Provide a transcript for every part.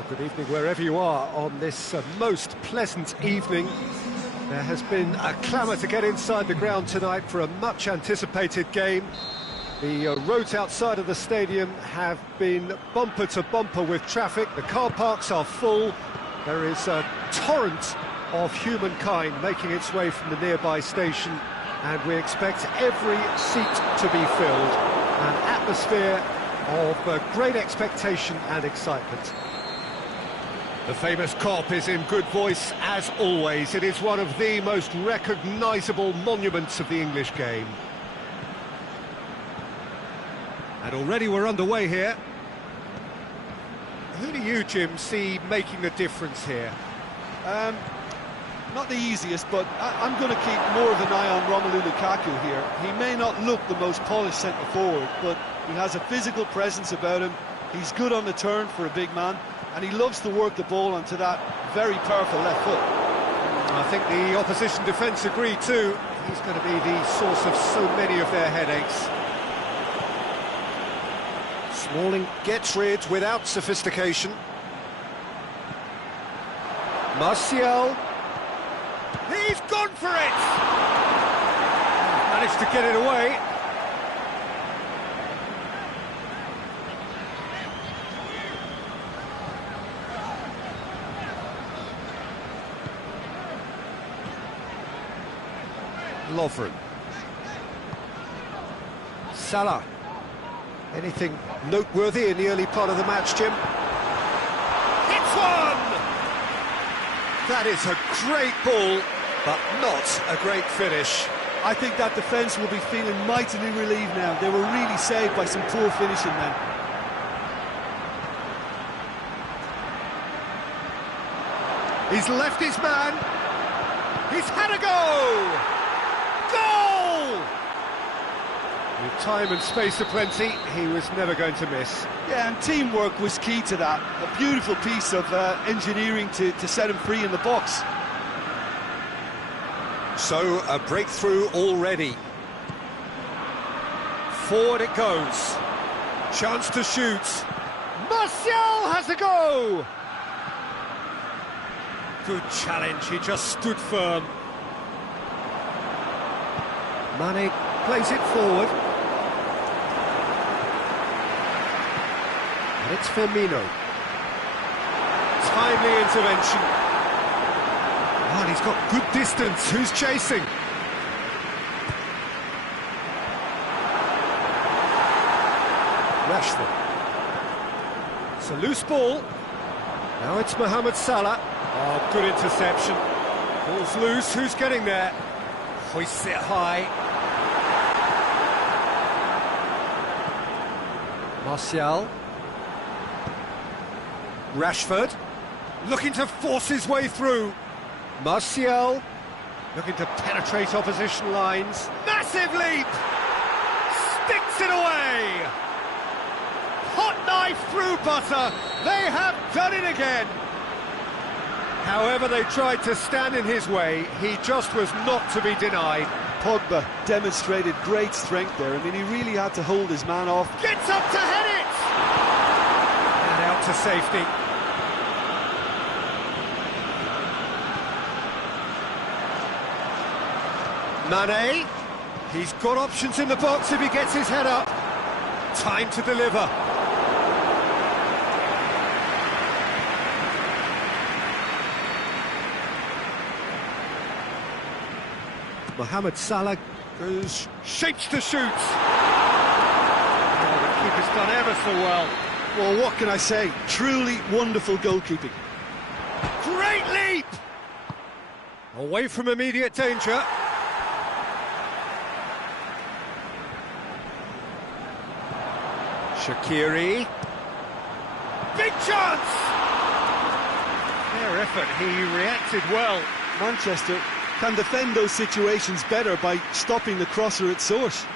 Well, good evening wherever you are on this most pleasant evening. There has been a clamour to get inside the ground tonight for a much-anticipated game. The roads outside of the stadium have been bumper to bumper with traffic. The car parks are full. There is a torrent of humankind making its way from the nearby station, and we expect every seat to be filled. An atmosphere of great expectation and excitement. The famous Kop is in good voice as always. It is one of the most recognisable monuments of the English game. And already we're underway here. Who do you, Jim, see making the difference here? Not the easiest, but I'm going to keep more of an eye on Romelu Lukaku here. He may not look the most polished centre-forward, but he has a physical presence about him. He's good on the turn for a big man, and he loves to work the ball onto that very powerful left foot. I think the opposition defence agree too. He's going to be the source of so many of their headaches. Smalling gets rid without sophistication. Martial. He's gone for it! Managed to get it away. Lovren. Salah. Anything noteworthy in the early part of the match, Jim? Hits one! That is a great ball, but not a great finish. I think that defence will be feeling mightily relieved now. They were really saved by some poor finishing then. He's left his man. He's had a go! Goal! With time and space aplenty, he was never going to miss. Yeah, and teamwork was key to that. A beautiful piece of engineering to set him free in the box. So, a breakthrough already. Forward it goes. Chance to shoot. Martial has a go! Good challenge, he just stood firm. Mane plays it forward. And it's Firmino. Timely intervention. Oh, and he's got good distance. Who's chasing? Rashford. It's a loose ball. Now it's Mohamed Salah. Oh, good interception. Ball's loose. Who's getting there? Hoists it high. Martial. Rashford. Looking to force his way through. Martial. Looking to penetrate opposition lines. Massive leap! Sticks it away! Hot knife through butter. They have done it again. However they tried to stand in his way, he just was not to be denied. Pogba demonstrated great strength there. I mean, he really had to hold his man off. Gets up to head it! And out to safety. Mane. He's got options in the box if he gets his head up. Time to deliver. Mohamed Salah goes, shapes to shoot. Oh, the keeper's done ever so well. Well, what can I say? Truly wonderful goalkeeping. Great leap! Away from immediate danger. Shaqiri. Big chance! Fair effort, he reacted well. Manchester can defend those situations better by stopping the crosser at source.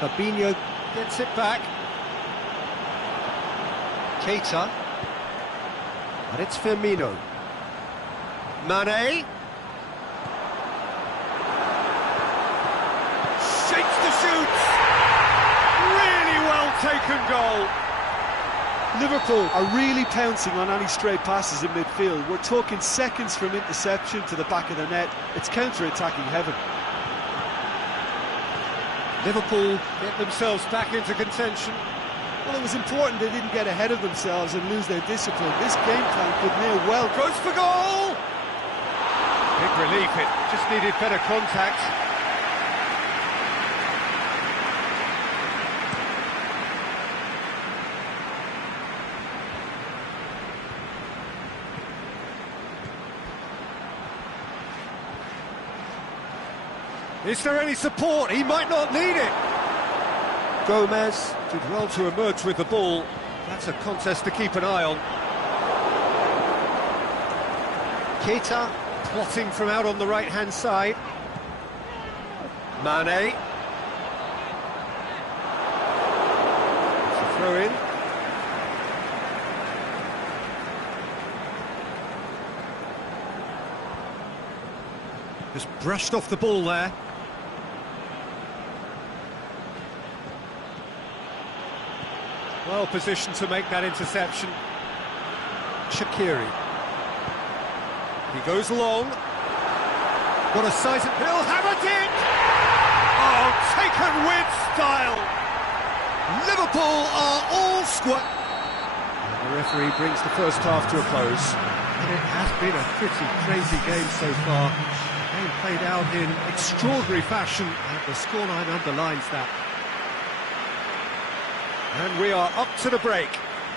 Fabinho gets it back. Keita. And it's Firmino. Mane. Shakes to shoot. Really well taken goal. Liverpool are really pouncing on any stray passes in midfield. We're talking seconds from interception to the back of the net. It's counter-attacking heaven. Liverpool get themselves back into contention. Well, it was important they didn't get ahead of themselves and lose their discipline. This game plan could near well... Goes for goal! Big relief, it just needed better contact. Is there any support? He might not need it. Gomez did well to emerge with the ball. That's a contest to keep an eye on. Keita plotting from out on the right-hand side. Mane. It's a throw-in. Just brushed off the ball there. Well positioned to make that interception. Shaqiri. He goes long. Got a size it. He'll hammer it! Oh, taken with style! Liverpool are all square. The referee brings the first half to a close. And it has been a pretty crazy game so far. The game played out in extraordinary fashion, and the scoreline underlines that. And we are up to the break.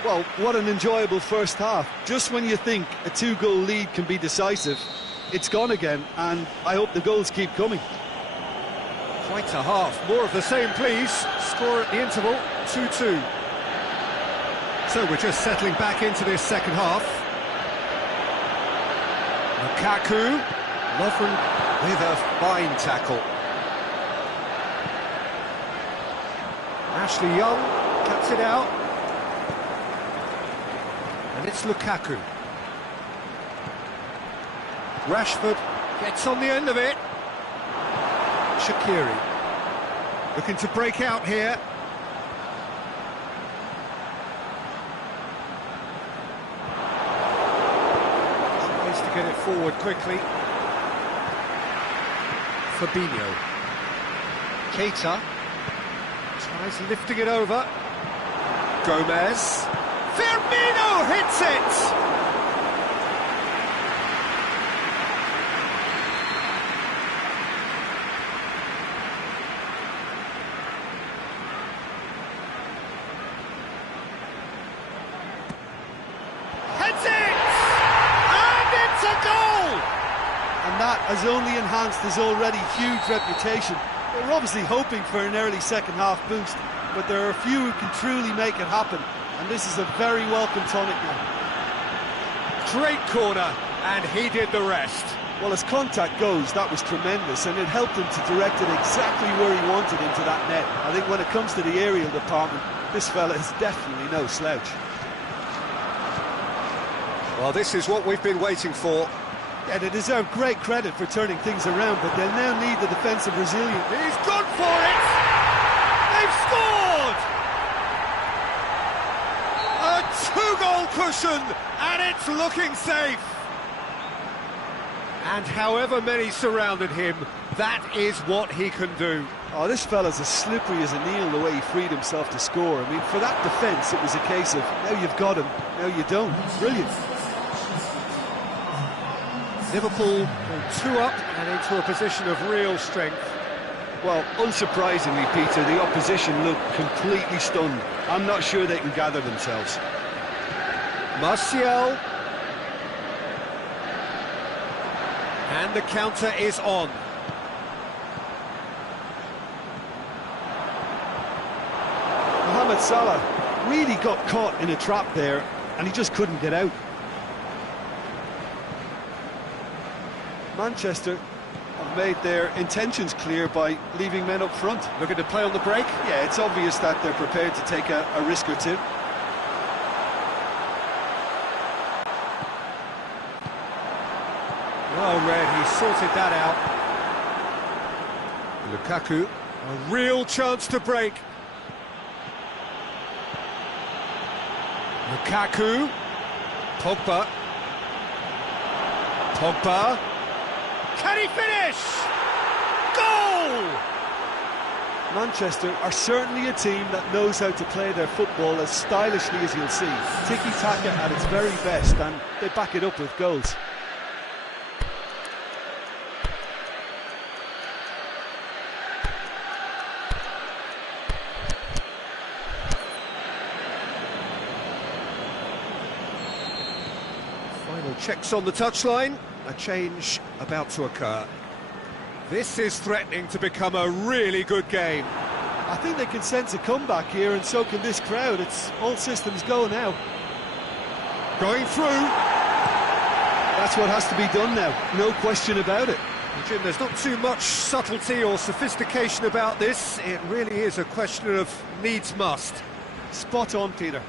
Well, what an enjoyable first half. Just when you think a two-goal lead can be decisive, it's gone again, and I hope the goals keep coming. Quite a half. More of the same, please. Score at the interval, 2-2. So we're just settling back into this second half. Lukaku. Lovren with a fine tackle. Ashley Young cuts it out. And it's Lukaku. Rashford gets on the end of it. Shaqiri looking to break out here. Tries to get it forward quickly. Fabinho. Keita tries lifting it over. Gomez. Firmino hits it! Heads it! And it's a goal! And that has only enhanced his already huge reputation. They're obviously hoping for an early second half boost, but there are a few who can truly make it happen. And this is a very welcome tonic now. Great corner, and he did the rest. Well, as contact goes, that was tremendous, and it helped him to direct it exactly where he wanted into that net. I think when it comes to the aerial department, this fella is definitely no slouch. Well, this is what we've been waiting for. Yeah, they deserve great credit for turning things around, but they'll now need the defensive resilience. He's gone for it! They've scored! A two-goal cushion, and it's looking safe. And however many surrounded him, that is what he can do. Oh, this fella's as slippery as a needle the way he freed himself to score. I mean, for that defence, it was a case of, now you've got him, now you don't. Brilliant. Liverpool go 2 up and into a position of real strength. Well, unsurprisingly, Peter, the opposition look completely stunned. I'm not sure they can gather themselves. Martial. And the counter is on. Mohamed Salah really got caught in a trap there, and he just couldn't get out. Manchester have made their intentions clear by leaving men up front. Looking to play on the break. Yeah, it's obvious that they're prepared to take a risk or two. Well read, he sorted that out. Lukaku, a real chance to break. Lukaku, Pogba. Pogba. Can he finish? Goal! Manchester are certainly a team that knows how to play their football as stylishly as you'll see. Tiki-taka at its very best, and they back it up with goals. Final checks on the touchline. A change about to occur. This is threatening to become a really good game. I think they can sense a comeback here, and so can this crowd. It's all systems go now. Going through. That's what has to be done now, no question about it. Jim, there's not too much subtlety or sophistication about this. It really is a question of needs must. Spot on, Peter.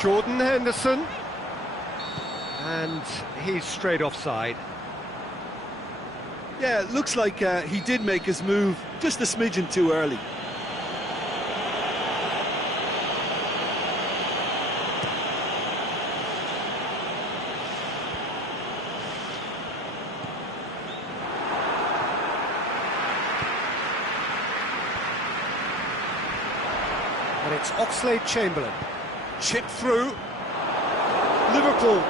Jordan Henderson. And he's straight offside. Yeah, it looks like he did make his move just a smidgen too early. And it's Oxlade-Chamberlain. Chip through. Liverpool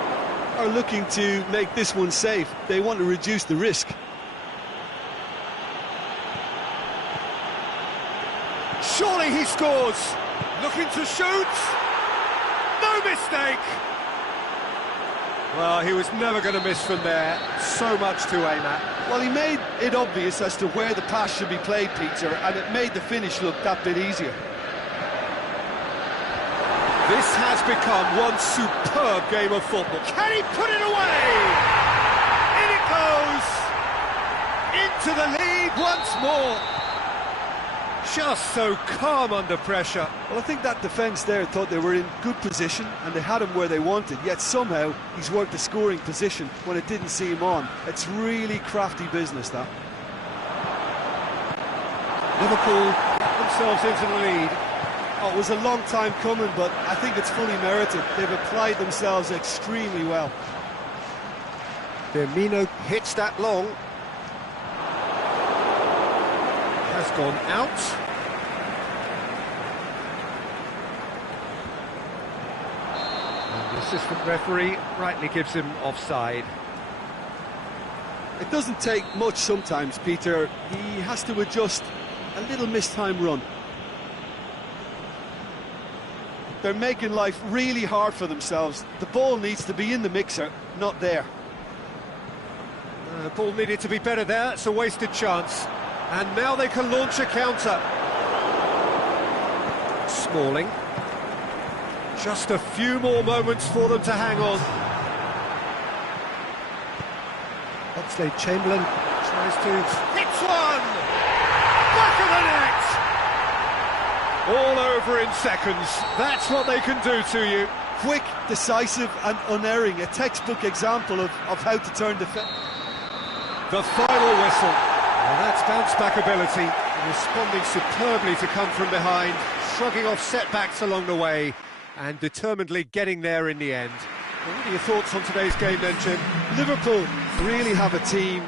are looking to make this one safe. They want to reduce the risk. Surely he scores. Looking to shoot. No mistake. Well, he was never going to miss from there. So much to aim at. Well, he made it obvious as to where the pass should be played, Peter, and it made the finish look that bit easier. This has become one superb game of football. Can he put it away? In it goes! Into the lead once more. Just so calm under pressure. Well, I think that defence there thought they were in good position and they had him where they wanted, yet somehow he's worked the scoring position when it didn't see him on. It's really crafty business, that. Liverpool get themselves into the lead. Oh, it was a long time coming, but I think it's fully merited. They've applied themselves extremely well. Firmino hits that long. Has gone out. And the assistant referee rightly gives him offside. It doesn't take much sometimes, Peter. He has to adjust a little missed-time run. They're making life really hard for themselves. The ball needs to be in the mixer, not there. The ball needed to be better there. It's a wasted chance. And now they can launch a counter. Smalling. Just a few more moments for them to hang on. Oxlade-Chamberlain tries to... hits one! Back of the net! All over in seconds. That's what they can do to you. Quick, decisive and unerring. A textbook example of how to turn defence. The final whistle. Well, that's bounce-back ability. Responding superbly to come from behind, shrugging off setbacks along the way, and determinedly getting there in the end. Well, what are your thoughts on today's game then, Jim? Liverpool really have a team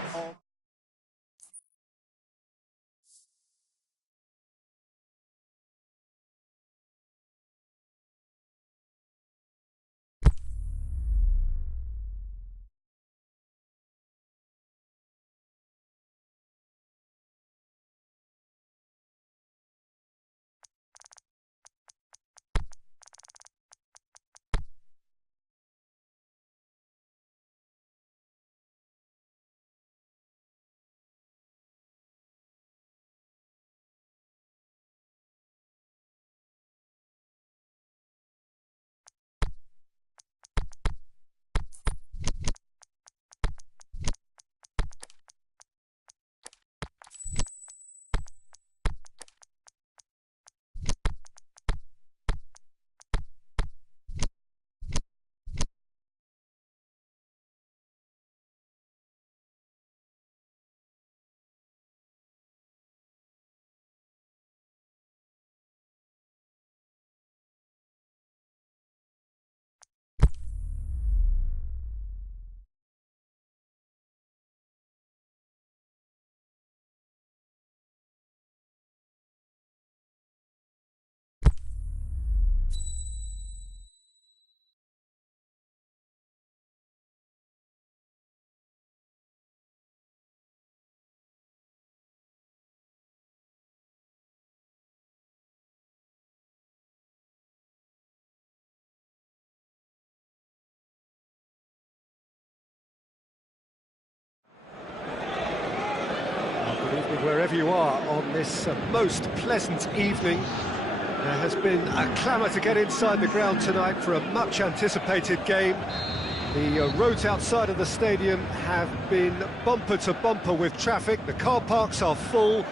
wherever you are on this most pleasant evening. There has been a clamour to get inside the ground tonight for a much-anticipated game. The roads outside of the stadium have been bumper to bumper with traffic. The car parks are full.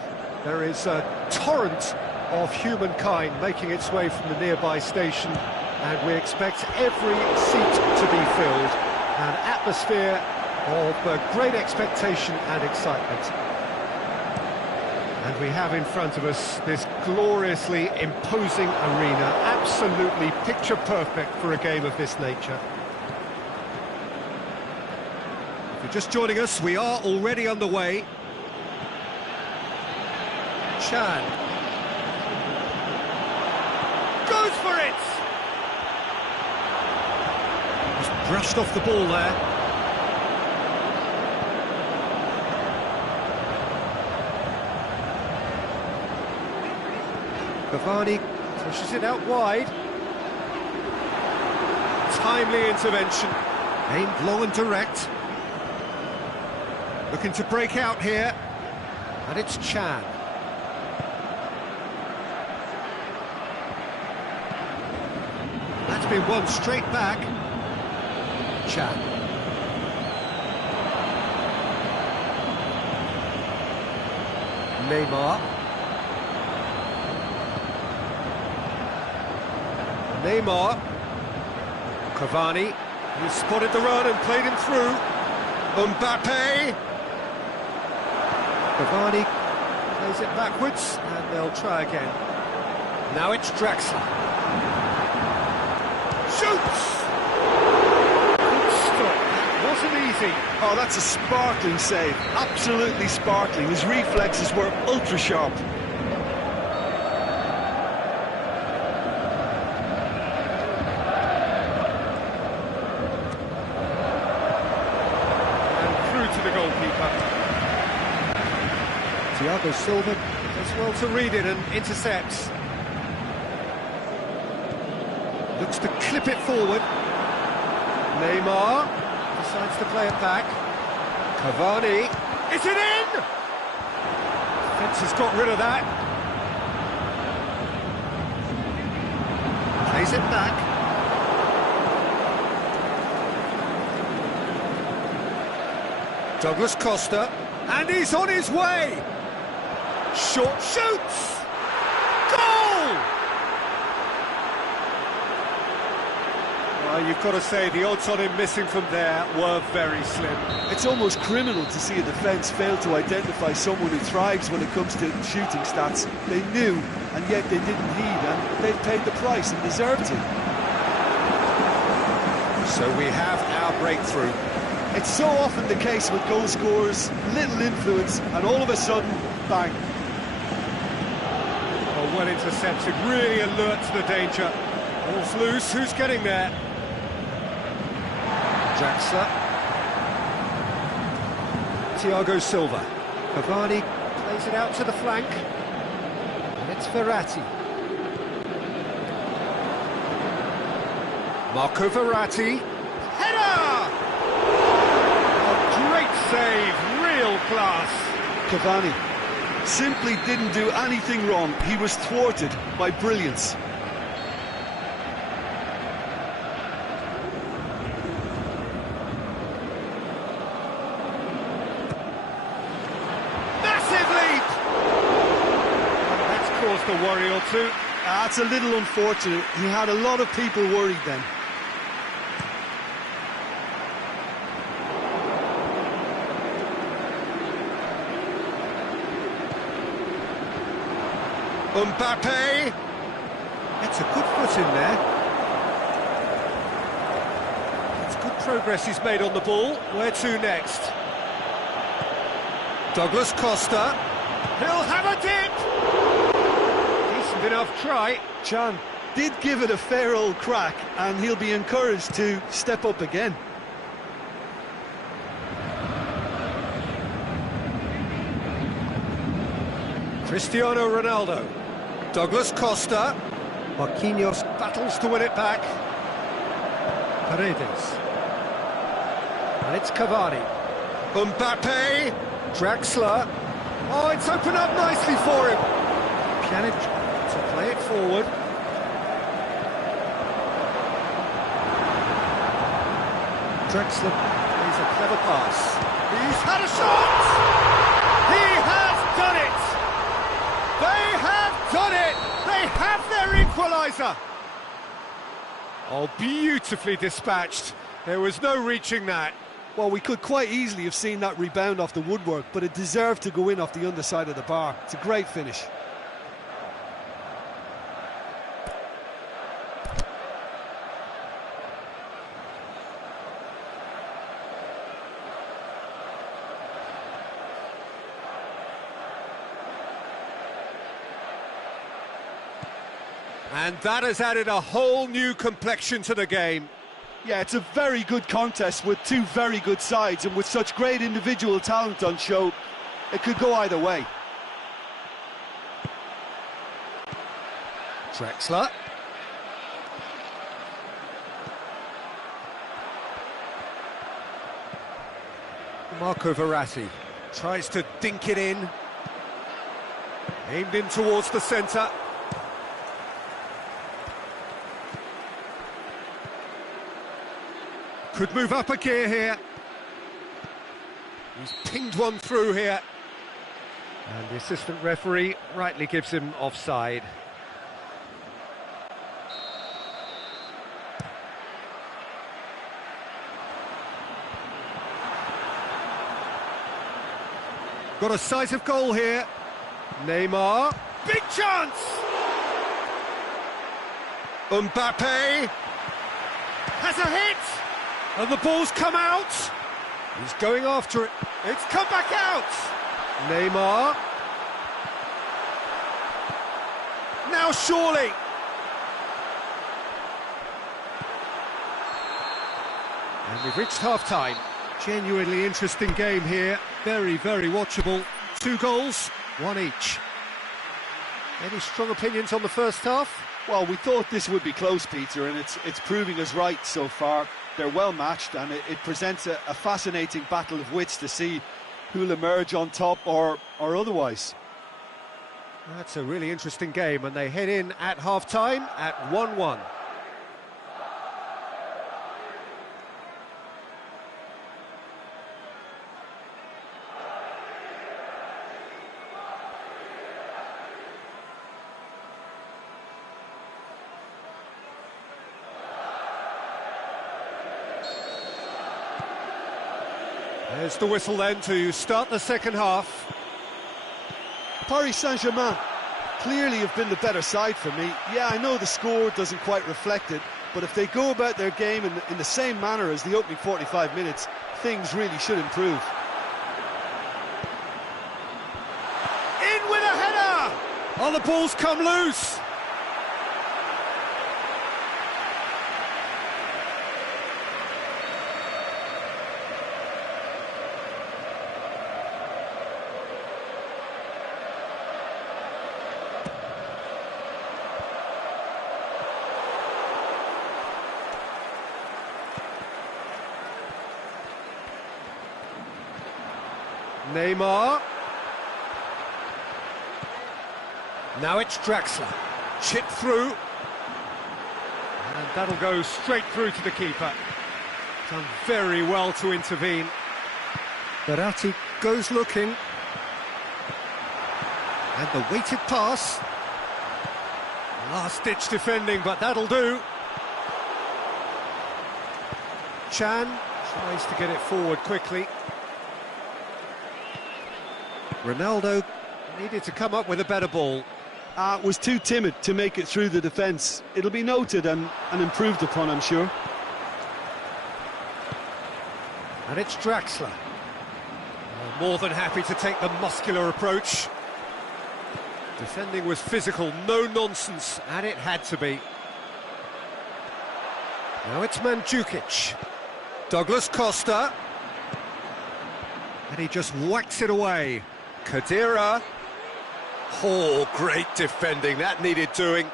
There is a torrent of humankind making its way from the nearby station, and we expect every seat to be filled. An atmosphere of great expectation and excitement. And we have in front of us this gloriously imposing arena, absolutely picture perfect for a game of this nature. If you're just joining us, we are already underway. Chan goes for it! Just brushed off the ball there. Cavani pushes it out wide. Timely intervention. Aimed low and direct. Looking to break out here. And it's Chan. That's been won straight back. Chan. Neymar. Neymar, Cavani, he spotted the run and played him through. Mbappe, Cavani plays it backwards, and they'll try again. Now it's Draxler. Shoots! Good stop, that wasn't easy. Oh, that's a sparkling save, absolutely sparkling. His reflexes were ultra sharp. Thiago Silva does well to read it and intercepts. Looks to clip it forward. Neymar decides to play it back. Cavani, is it in? Defence has got rid of that. Plays it back. Douglas Costa, and he's on his way! Short shoots! Goal! Well, you've got to say the odds on him missing from there were very slim. It's almost criminal to see a defence fail to identify someone who thrives when it comes to shooting stats. They knew, and yet they didn't heed, and they've paid the price and deserved to. So we have our breakthrough. It's so often the case with goal scorers, little influence, and all of a sudden, bang. Well intercepted, really alert to the danger. Ball's loose, who's getting there? Draxler. Thiago Silva. Cavani plays it out to the flank. And it's Verratti. Marco Verratti. Header! A great save, real class. Cavani simply didn't do anything wrong. He was thwarted by brilliance. Massive leap! That's caused a worry or two. That's a little unfortunate. He had a lot of people worried then. Mbappe gets a good foot in there. It's good progress he's made on the ball. Where to next? Douglas Costa. He'll have a dip! Decent enough try. Chan did give it a fair old crack, and he'll be encouraged to step up again. Cristiano Ronaldo. Douglas Costa. Marquinhos battles to win it back. Paredes. And it's Cavani. Mbappe. Draxler. Oh, it's opened up nicely for him. Pjanic to play it forward. Drexler plays a clever pass. He's had a shot! He has done it! They have done it! They have their equaliser! Oh, beautifully dispatched. There was no reaching that. Well, we could quite easily have seen that rebound off the woodwork, but it deserved to go in off the underside of the bar. It's a great finish. And that has added a whole new complexion to the game. Yeah, it's a very good contest with two very good sides, and with such great individual talent on show, it could go either way. Drexler. Marco Verratti tries to dink it in. Aimed in towards the centre. Could move up a gear here. He's pinged one through here. And the assistant referee rightly gives him offside. Got a sight of goal here. Neymar. Big chance! Mbappe has a hit! And the ball's come out. He's going after it. It's come back out. Neymar. Now surely. And we've reached half-time. Genuinely interesting game here. Very, very watchable. 2 goals, 1 each. Any strong opinions on the first half? Well, we thought this would be close, Peter, and it's proving us right so far. They're well matched, and it presents a fascinating battle of wits to see who'll emerge on top or otherwise. That's a really interesting game, and they head in at half-time at 1-1. There's the whistle then to start the second half. Paris Saint-Germain clearly have been the better side for me. Yeah, I know the score doesn't quite reflect it, but if they go about their game in the same manner as the opening 45 minutes, things really should improve. In with a header! Oh, the ball's come loose! Neymar. Now it's Draxler. Chip through. And that'll go straight through to the keeper. Done very well to intervene. Verratti goes looking. And the weighted pass. Last-ditch defending, but that'll do. Chan tries to get it forward quickly. Ronaldo needed to come up with a better ball. Was too timid to make it through the defence. It'll be noted and improved upon, I'm sure. And it's Draxler. More than happy to take the muscular approach. Defending was physical, no nonsense, and it had to be. Now it's Mandzukic. Douglas Costa. And he just whacks it away. Khedira. Oh, great defending, that needed doing.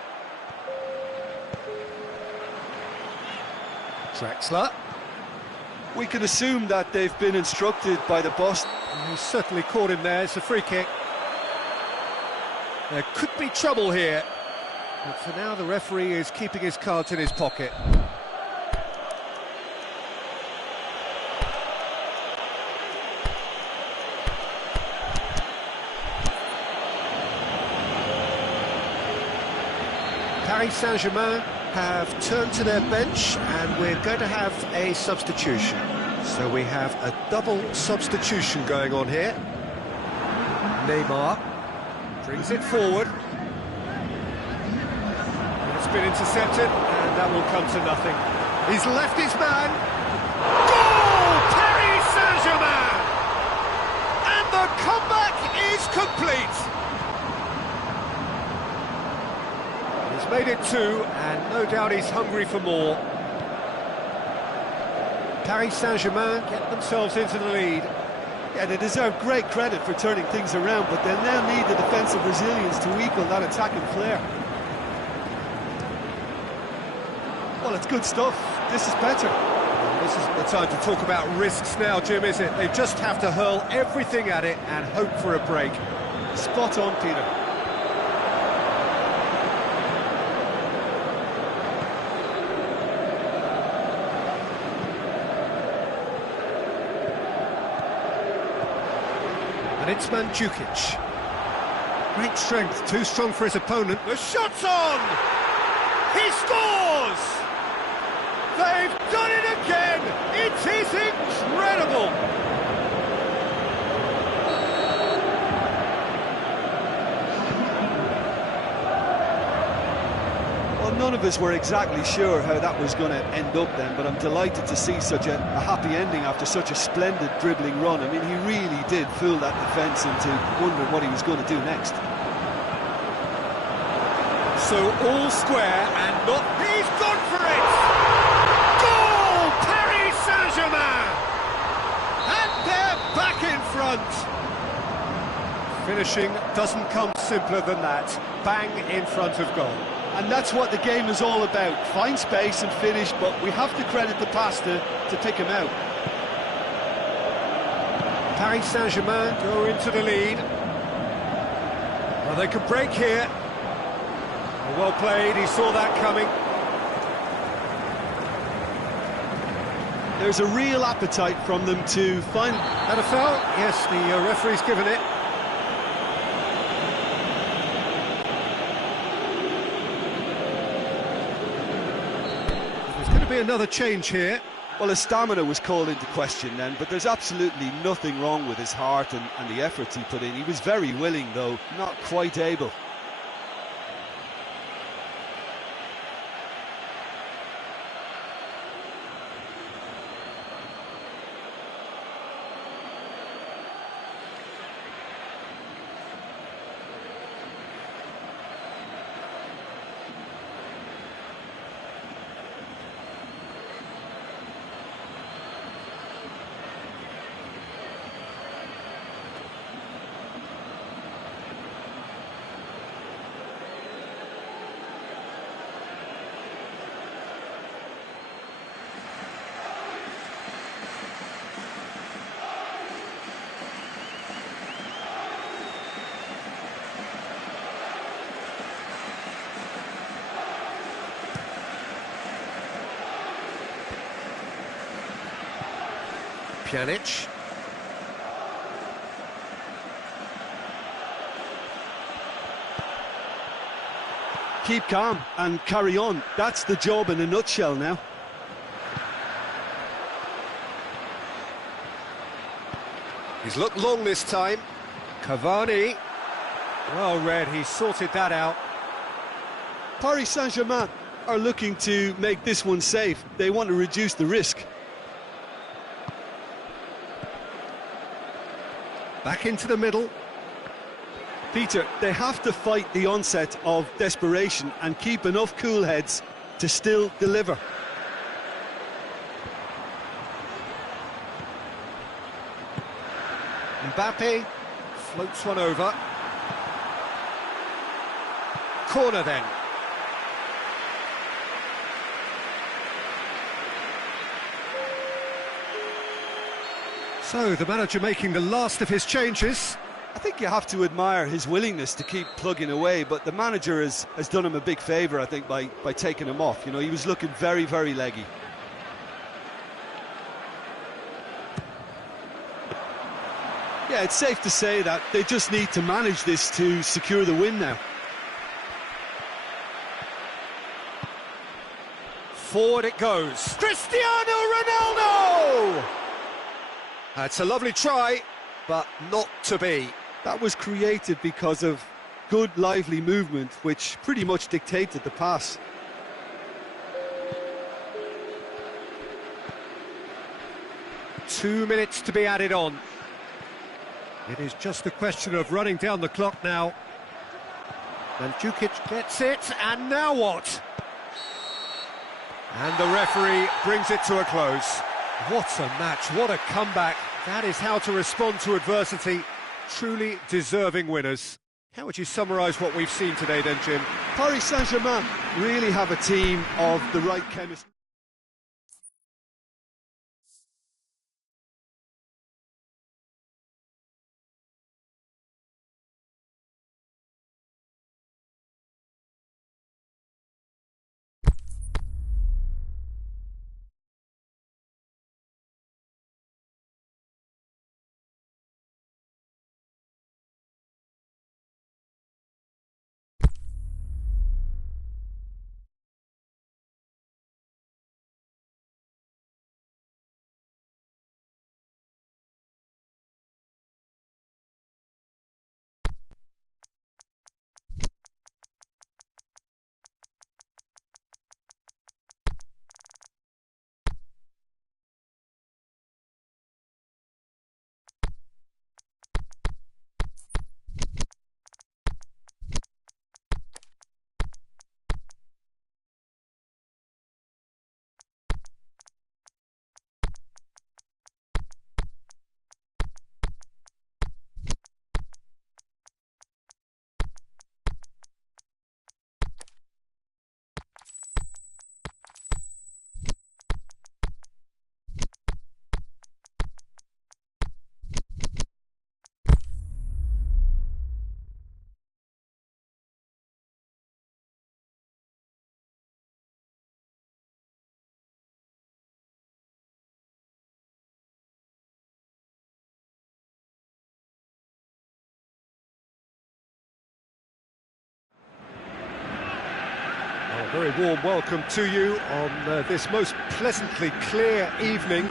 Draxler. We can assume that they've been instructed by the boss. He certainly caught him there, it's a free kick. There could be trouble here. But for now, the referee is keeping his cards in his pocket. Paris Saint-Germain have turned to their bench, and we're going to have a substitution. So we have a double substitution going on here. Neymar brings it forward. It's been intercepted, and that will come to nothing. He's left his man. Goal! Paris Saint-Germain! And the comeback is complete. He's made it 2, and no doubt he's hungry for more. Paris Saint-Germain get themselves into the lead. Yeah, they deserve great credit for turning things around, but they'll now need the defensive resilience to equal that attacking flair. Well, it's good stuff. This is better. This isn't the time to talk about risks now, Jim, is it? They just have to hurl everything at it and hope for a break. Spot on, Peter. And it's Mandzukic. Great strength, too strong for his opponent. The shot's on! He scores! They've done it again! It is incredible! Well, none of us were exactly sure how that was going to end up then, but I'm delighted to see such a happy ending after such a splendid dribbling run. I mean, he really did fool that defence into wondering what he was going to do next. So all square and not... He's gone for it! Goal! Paris Saint-Germain! And they're back in front! Finishing doesn't come simpler than that. Bang in front of goal. And that's what the game is all about. Find space and finish, but we have to credit the pass to pick him out. Paris Saint-Germain go into the lead. Well, they could break here. Well played, he saw that coming. There's a real appetite from them to find... That a foul? Yes, the referee's given it. There's going to be another change here. Well, his stamina was called into question then, but there's absolutely nothing wrong with his heart and the efforts he put in. He was very willing, though, not quite able. Pjanic. Keep calm and carry on. That's the job in a nutshell now. He's looked long this time. Cavani. Well read, he sorted that out. Paris Saint-Germain are looking to make this one safe. They want to reduce the risk. Back into the middle. Peter, they have to fight the onset of desperation and keep enough cool heads to still deliver. Mbappe floats one over. Corner then. So the manager making the last of his changes. I think you have to admire his willingness to keep plugging away, but the manager has done him a big favour, I think, by taking him off. You know, he was looking very, very leggy. Yeah, it's safe to say that they just need to manage this to secure the win now. Forward it goes. Cristiano Ronaldo! That's a lovely try, but not to be. That was created because of good, lively movement, which pretty much dictated the pass. Two minutes to be added on. It is just a question of running down the clock now. Mandzukic gets it, and now what? And the referee brings it to a close. What a match, what a comeback. That is how to respond to adversity. Truly deserving winners. How would you summarise what we've seen today then, Jim? Paris Saint-Germain really have a team of the right chemistry. A very warm welcome to you on this most pleasantly clear evening.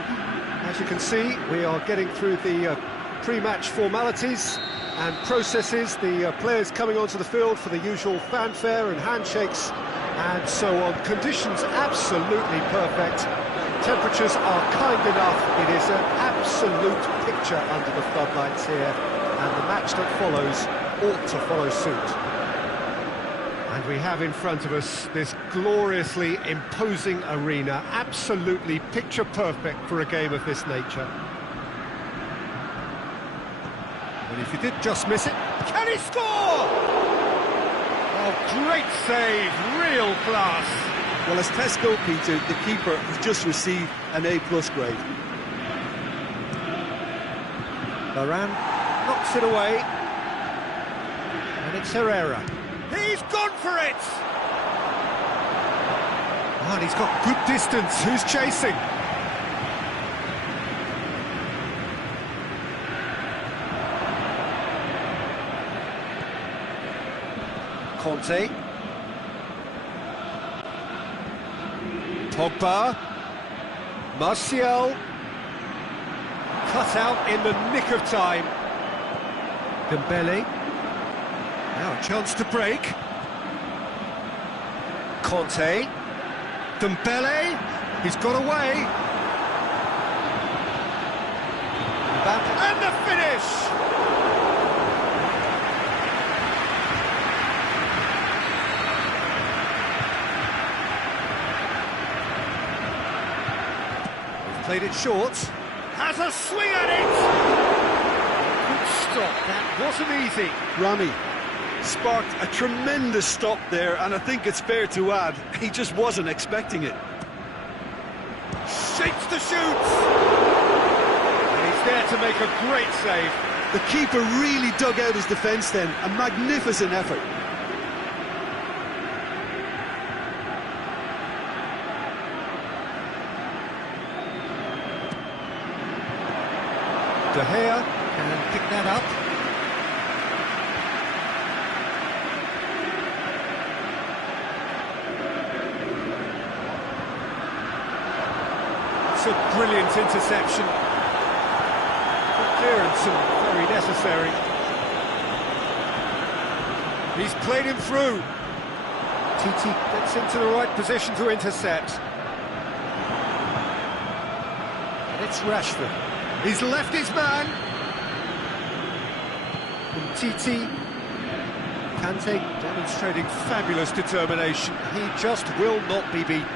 As you can see, we are getting through the pre-match formalities and processes, the players coming onto the field for the usual fanfare and handshakes and so on. Conditions absolutely perfect. Temperatures are kind enough. It is an absolute picture under the floodlights here, and the match that follows ought to follow suit. And we have in front of us this gloriously imposing arena, absolutely picture perfect for a game of this nature. And if you did just miss it, can he score? Oh, great save, real class. Well, as test goalkeeper, the keeper has just received an A+ grade. Varane knocks it away, and it's Herrera. He's gone for it! Oh, and he's got good distance. Who's chasing? Conte. Pogba. Martial. Cut out in the nick of time. Dembele. Now a chance to break. Conte. Dembele. He's got away. And the finish! He's played it short. Has a swing at it! Good stop, that wasn't easy. Rami sparked a tremendous stop there, and I think it's fair to add, he just wasn't expecting it. Shakes the shoots! And he's there to make a great save. The keeper really dug out his defence then. A magnificent effort. De Gea can pick that up. It's a brilliant interception. Good clearance and very necessary. He's played him through. Titi gets into the right position to intercept. And it's Rashford. He's left his man. And Titi. Kante demonstrating fabulous determination. He just will not be beaten.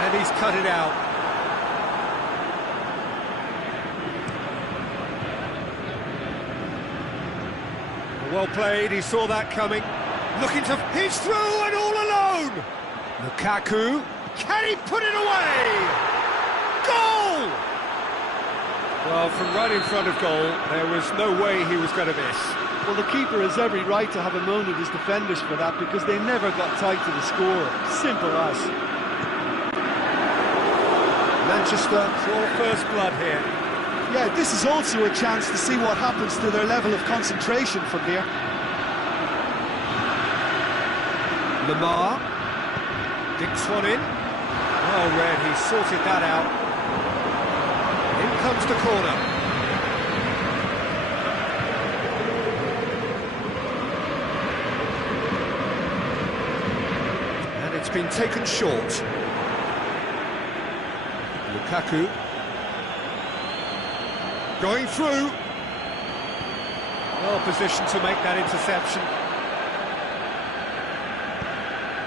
And he's cut it out. Well played, he saw that coming. Looking to... He's through and all alone! Lukaku. Can he put it away? Goal! Well, from right in front of goal, there was no way he was going to miss. Well, the keeper has every right to have a moan at his defenders for that, because they never got tight to the score. Simple as. Manchester draw first blood here. Yeah, this is also a chance to see what happens to their level of concentration from here. Lamar. Dicks one in. Well read, he sorted that out. In comes the corner. And it's been taken short. Lukaku. Going through. Well positioned to make that interception.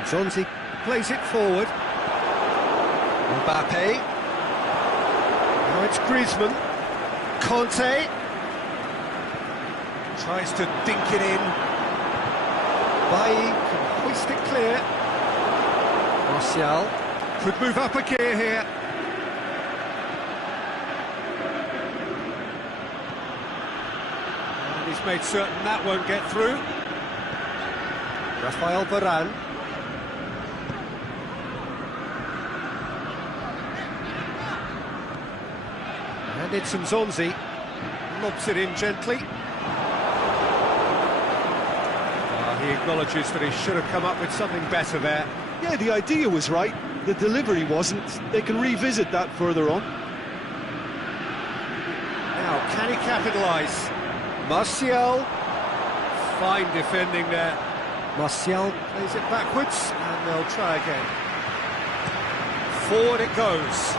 Zonzi plays it forward. Mbappe. Now it's Griezmann. Conte. Tries to dink it in. Bailly can hoist it clear. Martial could move up a gear here. And he's made certain that won't get through. Rafael Varane. And it's Nzonzi, lobs it in gently. He acknowledges that he should have come up with something better there. Yeah, the idea was right, the delivery wasn't. They can revisit that further on. Now, can he capitalise? Martial, fine defending there. Martial plays it backwards, and they'll try again. Forward it goes.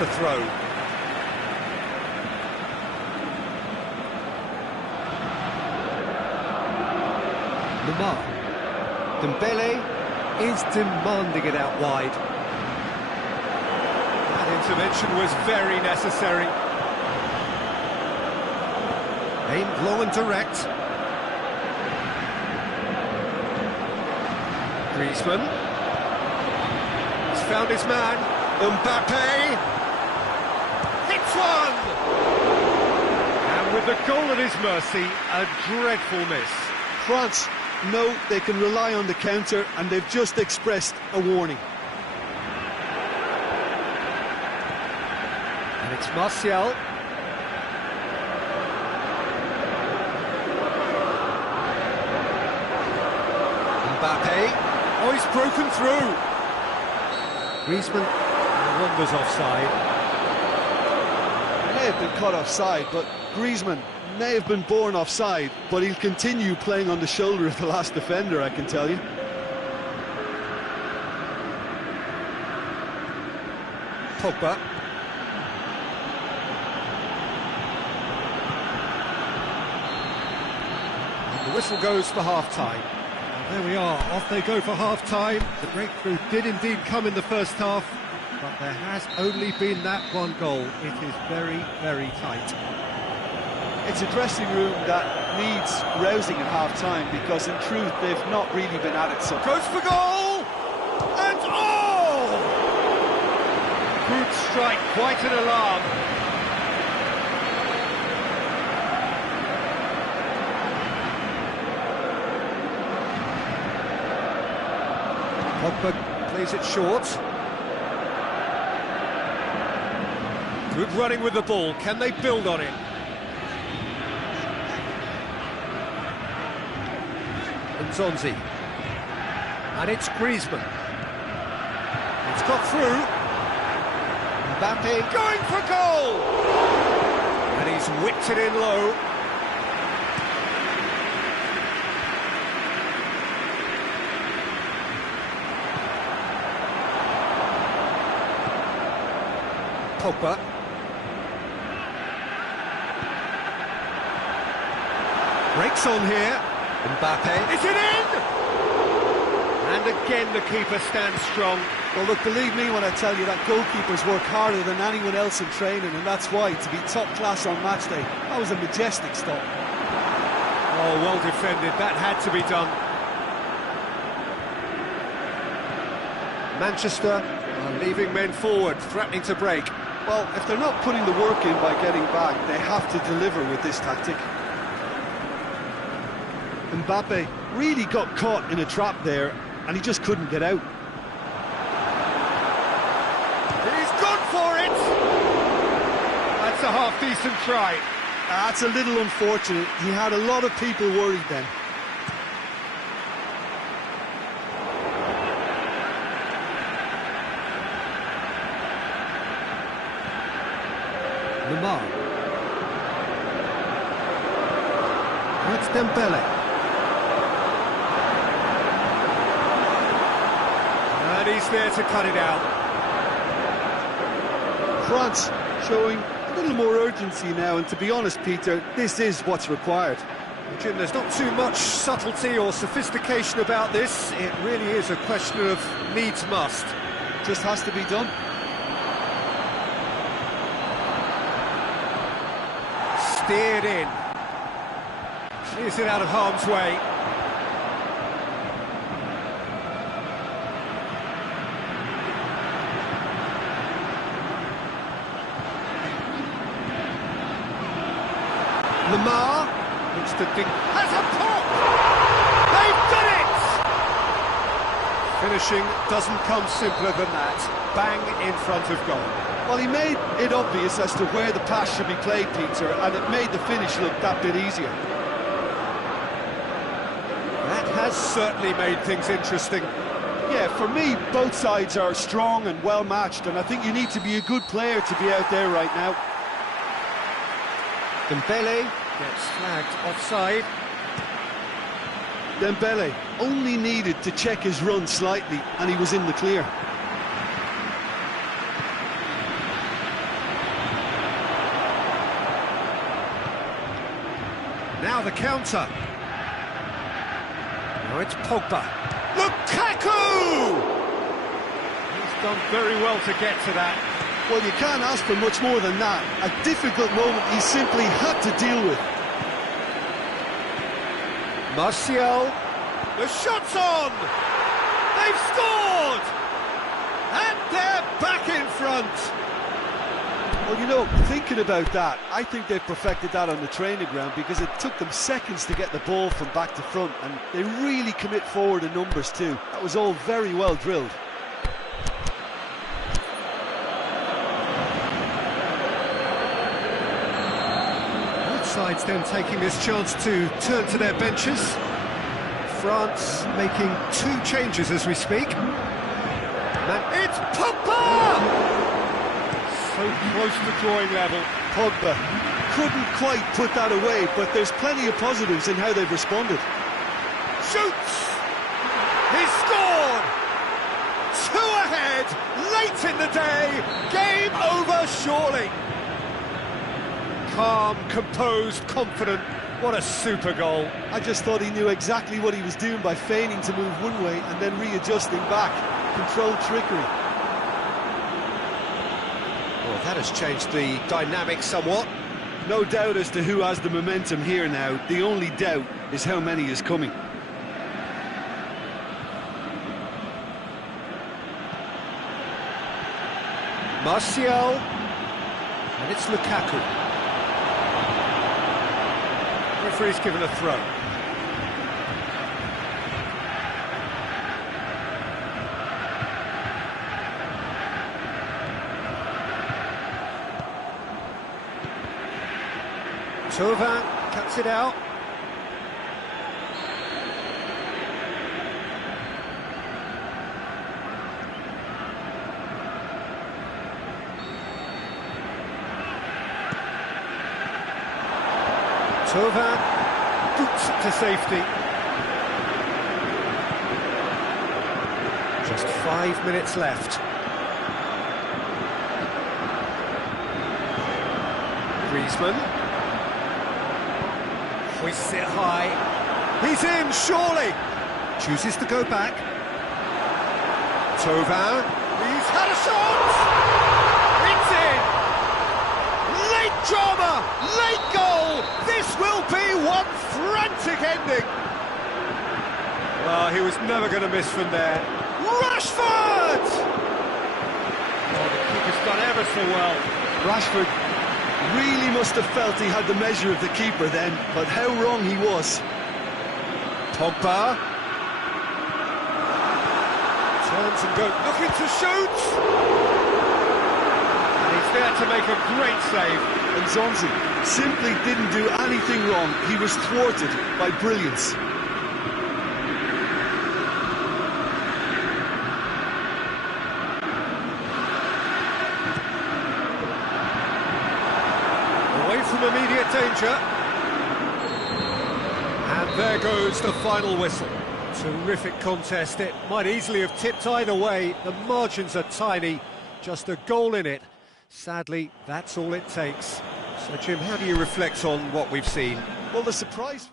A throw. Lamar. Dembele is demanding it out wide. That intervention was very necessary. Aimed low and direct. Griezmann. He's found his man. Mbappe. Hits one! And with the goal at his mercy, a dreadful miss. France know they can rely on the counter, and they've just expressed a warning. And it's Martial. Mbappe. Oh, he's broken through. Griezmann wanders offside. May have been caught offside, but Griezmann may have been born offside, but he'll continue playing on the shoulder of the last defender, I can tell you. Pogba. And the whistle goes for half-time. And there we are, off they go for half-time. The breakthrough did indeed come in the first half, but there has only been that one goal. It is very, very tight. It's a dressing room that needs rousing at half-time, because in truth they've not really been at it so. Goes for goal! And oh! Good strike quite an alarm. Pogba plays it short. Good running with the ball. Can they build on it? Nzonzi. And it's Griezmann. It's got through. Mbappe going for goal! And he's whipped it in low. Pogba. Breaks on here. Mbappe. Is it in? And again the keeper stands strong. Well, look, believe me when I tell you that goalkeepers work harder than anyone else in training, and that's why, to be top class on match day, that was a majestic stop. Oh, well defended. That had to be done. Manchester are leaving men forward, threatening to break. Well, if they're not putting the work in by getting back, they have to deliver with this tactic. Mbappe really got caught in a trap there, and he just couldn't get out. He's gone for it! That's a half-decent try. That's a little unfortunate. He had a lot of people worried then. Lamar. That's Dembele. And he's there to cut it out. France showing a little more urgency now, and to be honest, Peter, this is what's required. Jim, there's not too much subtlety or sophistication about this. It really is a question of needs must. Just has to be done. Steered in. Clears it out of harm's way. Lamar looks to dig. Has a pop! They've done it! Finishing doesn't come simpler than that. Bang in front of goal. Well, he made it obvious as to where the pass should be played, Peter, and it made the finish look that bit easier. That has certainly made things interesting. Yeah, for me, both sides are strong and well matched, and I think you need to be a good player to be out there right now. Dembele gets flagged offside. Dembele only needed to check his run slightly, and he was in the clear. Now the counter. Now it's Pogba. Lukaku! He's done very well to get to that. Well, you can't ask for much more than that. A difficult moment he simply had to deal with. Martial. The shot's on! They've scored! And they're back in front! Well, you know, thinking about that, I think they've perfected that on the training ground, because it took them seconds to get the ball from back to front, and they really commit forward in numbers too. That was all very well drilled. Both sides then taking this chance to turn to their benches. France making 2 changes as we speak. It's Pogba! So close to drawing level. Pogba couldn't quite put that away, but there's plenty of positives in how they've responded. Shoots! He's scored! 2 ahead, late in the day, game over surely. Calm, composed, confident, what a super goal. I just thought he knew exactly what he was doing by feigning to move one way and then readjusting back. Controlled trickery. Well, that has changed the dynamic somewhat. No doubt as to who has the momentum here now. The only doubt is how many is coming. Martial, and it's Lukaku. Referee's given a throw. Thauvin cuts it out. Thauvin boots it to safety. Just 5 minutes left. Griezmann hoists it high. He's in, surely! Chooses to go back. Thauvin, he's had a shot! It's in! Late drama, late goal! This will be one frantic ending! Well, he was never going to miss from there. Rashford! Oh, the keeper's done ever so well. Rashford really must have felt he had the measure of the keeper then, but how wrong he was. Pogba turns and goes, looking to shoot! And he's there to make a great save. And Zonzi simply didn't do anything wrong. He was thwarted by brilliance. Away from immediate danger. And there goes the final whistle. Terrific contest. It might easily have tipped either way. The margins are tiny. Just a goal in it. Sadly, that's all it takes. So, Jim, how do you reflect on what we've seen? Well, the surprise...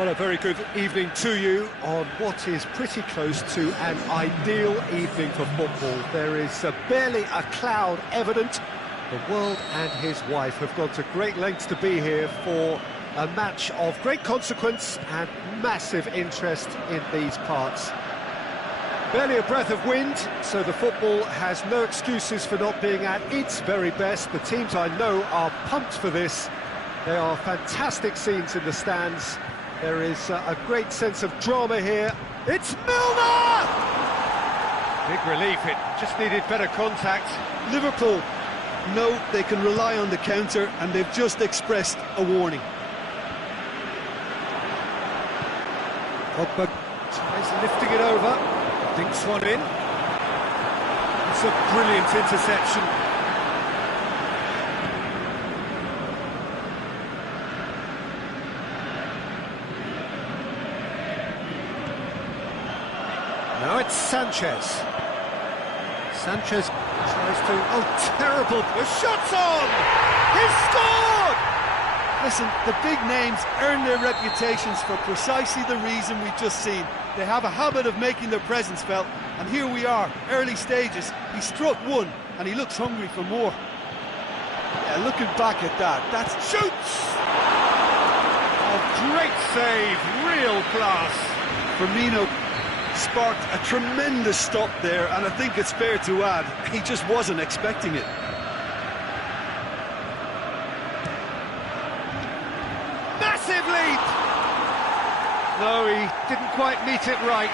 Well, a very good evening to you on what is pretty close to an ideal evening for football. There is barely a cloud evident. The world and his wife have gone to great lengths to be here for a match of great consequence and massive interest in these parts. Barely a breath of wind, so the football has no excuses for not being at its very best. The teams I know are pumped for this. They are fantastic scenes in the stands. There is a great sense of drama here. It's Milner! Big relief, it just needed better contact. Liverpool know they can rely on the counter, and they've just expressed a warning. Pogba tries lifting it over, dinks one in. It's a brilliant interception. Now it's Sanchez. Sanchez tries to... Oh, terrible! The shot's on! He's scored! Listen, the big names earn their reputations for precisely the reason we've just seen. They have a habit of making their presence felt, and here we are, early stages. He struck one, and he looks hungry for more. Yeah, looking back at that, that's... Shoots! Oh, great save, real class. Firmino sparked a tremendous stop there, and I think it's fair to add, he just wasn't expecting it. Massive leap! No, he didn't quite meet it right.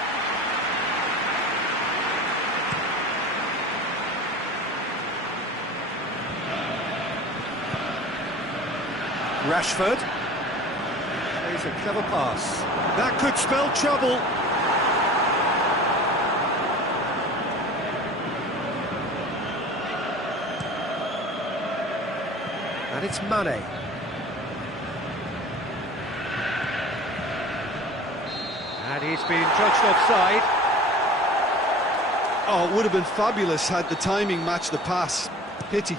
Rashford plays a clever pass. That could spell trouble. And it's Mane. And he's been judged offside. Oh, it would have been fabulous had the timing matched the pass. Pity.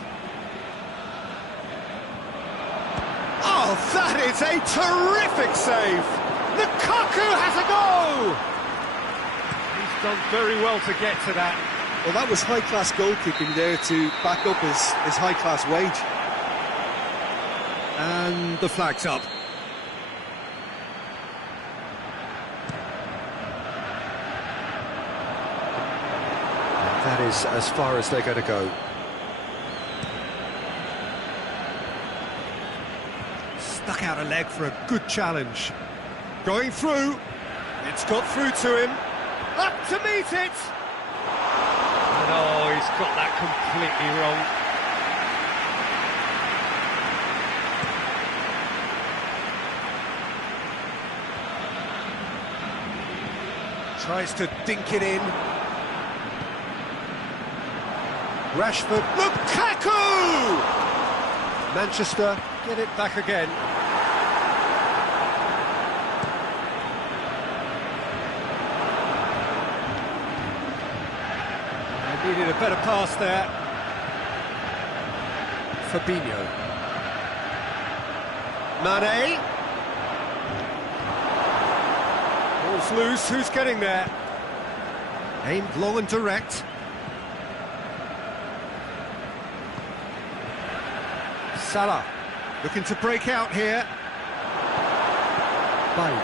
Oh, that is a terrific save! Lukaku has a go! He's done very well to get to that. Well, that was high-class goal-kicking there to back up his high-class wage. And the flag's up. And that is as far as they're going to go. Stuck out a leg for a good challenge. Going through. It's got through to him. Up to meet it! And oh, he's got that completely wrong. Tries to dink it in. Rashford. Lukaku! Manchester get it back again. They needed a better pass there. Fabinho. Mane. Ball's loose, who's getting there? Aimed long and direct. Salah, looking to break out here. Bailly.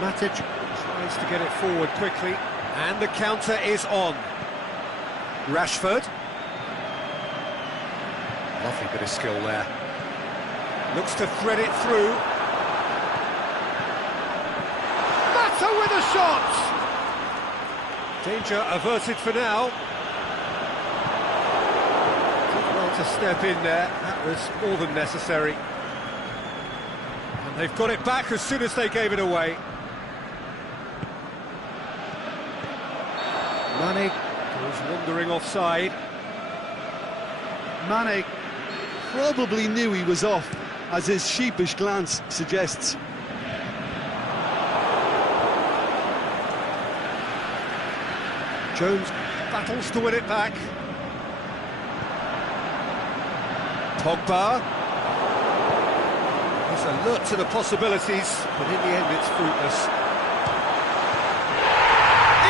Matic tries to get it forward quickly, and the counter is on. Rashford. Lovely bit of skill there. Looks to thread it through. With a shot! Danger averted for now. Did well to step in there, that was more than necessary. And they've got it back as soon as they gave it away. Mane goes wandering offside. Mane probably knew he was off, as his sheepish glance suggests. Jones battles to win it back. Pogba. He's alert to the possibilities, but in the end it's fruitless.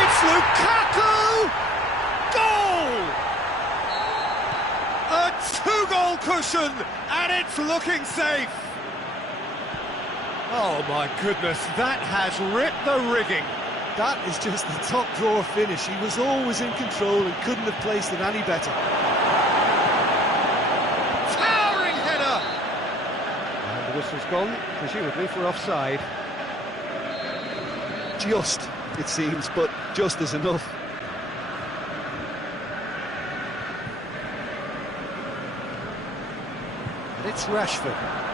It's Lukaku! Goal! A two-goal cushion, and it's looking safe. Oh my goodness, that has ripped the rigging. That is just the top drawer finish. He was always in control and couldn't have placed it any better. Towering header! And the whistle's gone, presumably for offside. Just, it seems, but just is enough. And it's Rashford.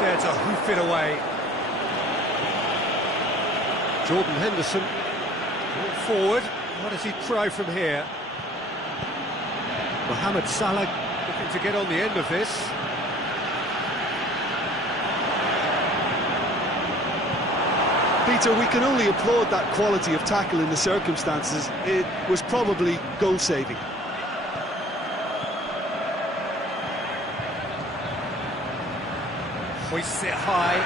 There to hoof it away. Jordan Henderson forward. What does he try from here? Mohamed Salah looking to get on the end of this. Peter, we can only applaud that quality of tackle in the circumstances. It was probably goal-saving. Hoists it high,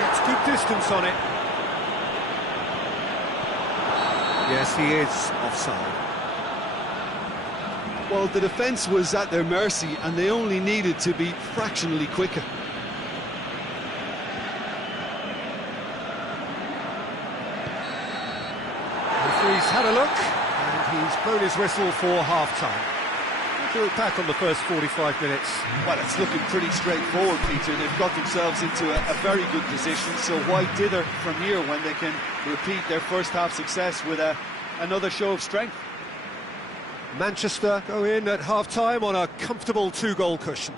gets good distance on it. Yes, he is offside. Well, the defence was at their mercy and they only needed to be fractionally quicker. The referee's had a look and he's blown his whistle for half-time. We'll look back on the first 45 minutes. Well, it's looking pretty straightforward, Peter. They've got themselves into a very good position, so why dither from here when they can repeat their first half success with another show of strength? Manchester go in at half-time on a comfortable two-goal cushion.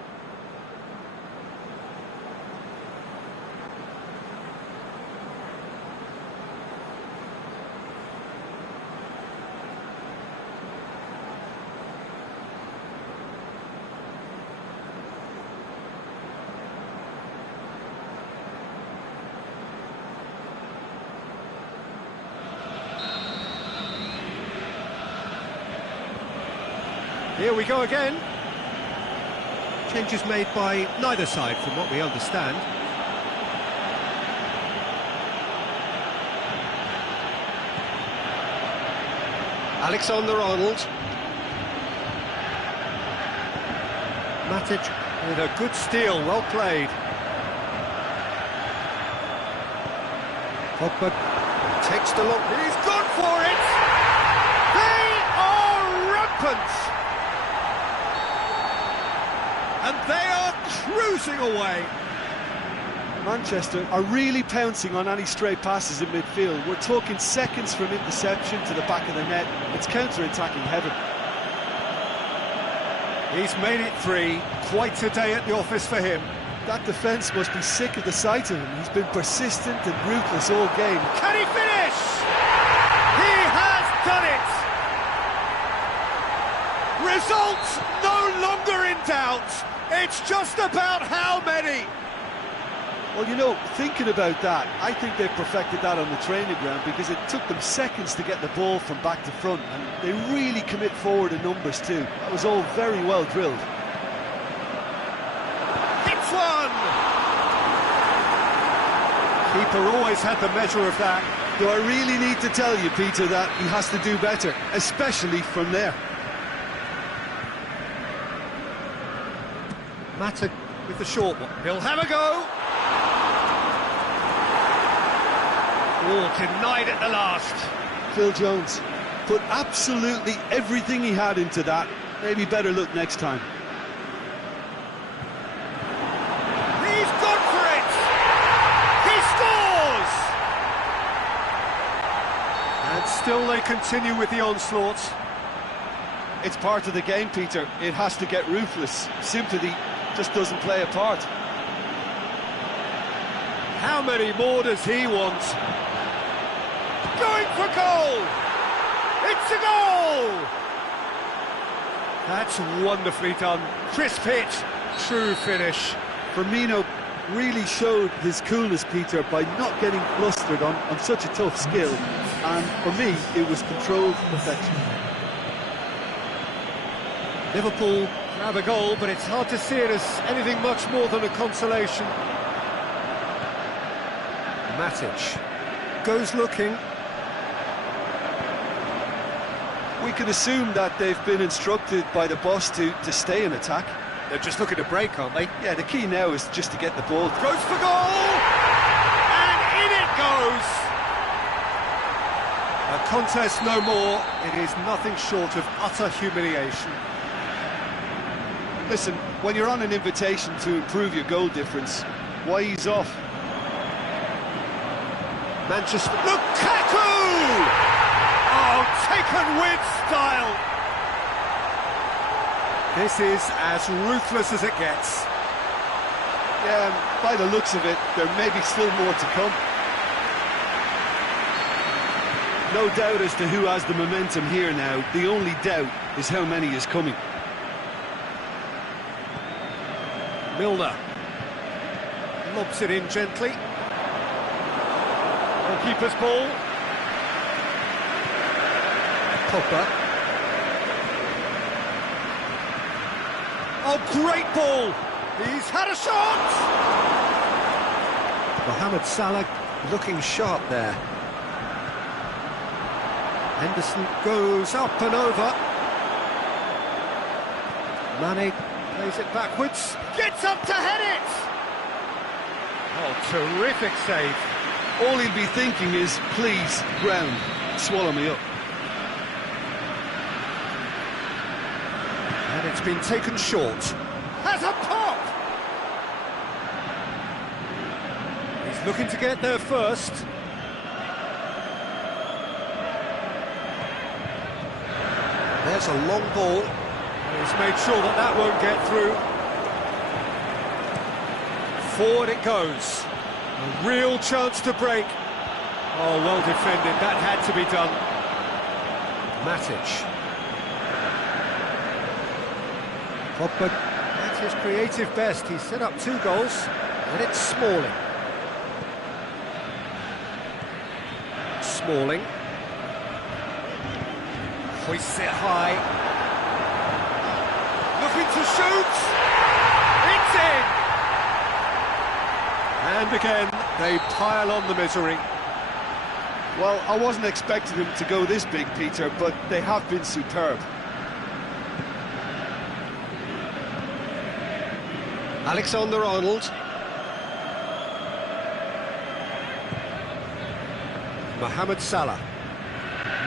Here we go again. Changes made by neither side, from what we understand. Alexander-Arnold. Matic with a good steal, well played. Pogba takes the long... He's gone for it! They are rampant! And they are cruising away. Manchester are really pouncing on any stray passes in midfield. We're talking seconds from interception to the back of the net. It's counter-attacking heaven. He's made it three. Quite a day at the office for him. That defence must be sick of the sight of him. He's been persistent and ruthless all game. Can he finish? He has done it! Results no longer in doubt. It's just about how many. Well, you know, thinking about that, I think they perfected that on the training ground because it took them seconds to get the ball from back to front, and they really commit forward in numbers too. That was all very well drilled. Hits one! Keeper always had the measure of that. Do I really need to tell you, Peter, that he has to do better, especially from there? Mata with the short one. He'll have a go. Oh, denied at the last. Phil Jones put absolutely everything he had into that. Maybe better look next time. He's gone for it! He scores! And still they continue with the onslaught. It's part of the game, Peter. It has to get ruthless. Sympathy just doesn't play a part. How many more does he want? Going for goal! It's a goal! That's wonderfully done. Crisp hit, true finish. Firmino really showed his coolness, Peter, by not getting flustered on such a tough skill. And for me, it was controlled perfection. Liverpool grab a goal, but it's hard to see it as anything much more than a consolation. Matic goes looking. We can assume that they've been instructed by the boss to stay in attack. They're just looking to break, aren't they? Yeah, the key now is just to get the ball. Goes for goal! And in it goes! A contest no more. It is nothing short of utter humiliation. Listen, when you're on an invitation to improve your goal difference, why ease off? Manchester... Lukaku! Oh, taken with style! This is as ruthless as it gets. Yeah, and by the looks of it, there may be still more to come. No doubt as to who has the momentum here now. The only doubt is how many is coming. Milner lobs it in gently. Keeper's ball. Pogba. Oh, great ball! He's had a shot! Mohamed Salah looking sharp there. Henderson goes up and over. Mane plays it backwards. Gets up to head it! Oh, terrific save. All he'll be thinking is, please, ground, swallow me up. And it's been taken short. Has a pop! He's looking to get there first. There's a long ball. He's made sure that that won't get through. Forward it goes. A real chance to break. Oh, well defended. That had to be done. Matic. Pogba at his creative best. He's set up 2 goals, and it's Smalling. Smalling. Hoists it high. Looking to shoot. It's in. And again, they pile on the misery. Well, I wasn't expecting them to go this big, Peter, but they have been superb. Alexander-Arnold. Mohamed Salah.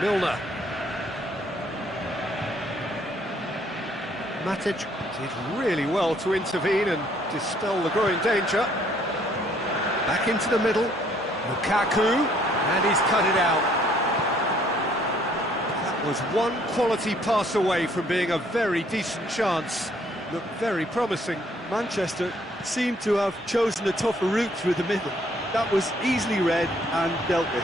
Milner. Matic did really well to intervene and dispel the growing danger. Back into the middle. Lukaku. And he's cut it out. That was one quality pass away from being a very decent chance. Looked very promising. Manchester seemed to have chosen a tougher route through the middle. That was easily read and dealt with.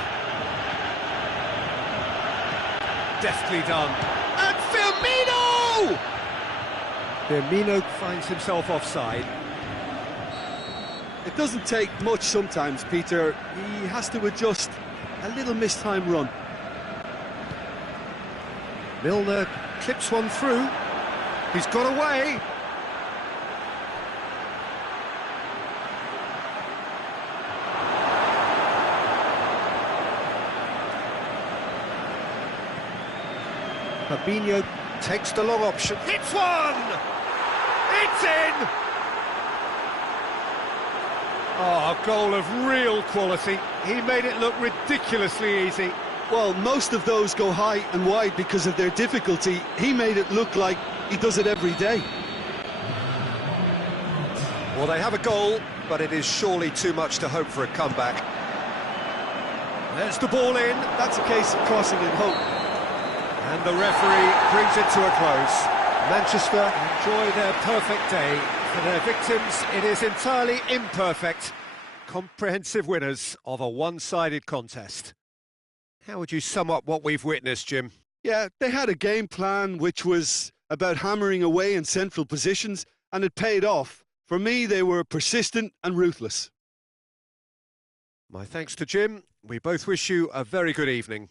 Deftly done. And Firmino! Firmino finds himself offside. It doesn't take much sometimes, Peter. He has to adjust. A little mistimed run. Milner clips one through. He's got away. Fabinho takes the long option. Hits one! It's in! Oh, a goal of real quality. He made it look ridiculously easy. Well, most of those go high and wide because of their difficulty. He made it look like he does it every day. Well, they have a goal, but it is surely too much to hope for a comeback. There's the ball in. That's a case of crossing in hope. And the referee brings it to a close. Manchester enjoy their perfect day. For their victims, it is entirely imperfect. Comprehensive winners of a one-sided contest. How would you sum up what we've witnessed, Jim? Yeah, they had a game plan which was about hammering away in central positions, and it paid off. For me, they were persistent and ruthless. My thanks to Jim. We both wish you a very good evening.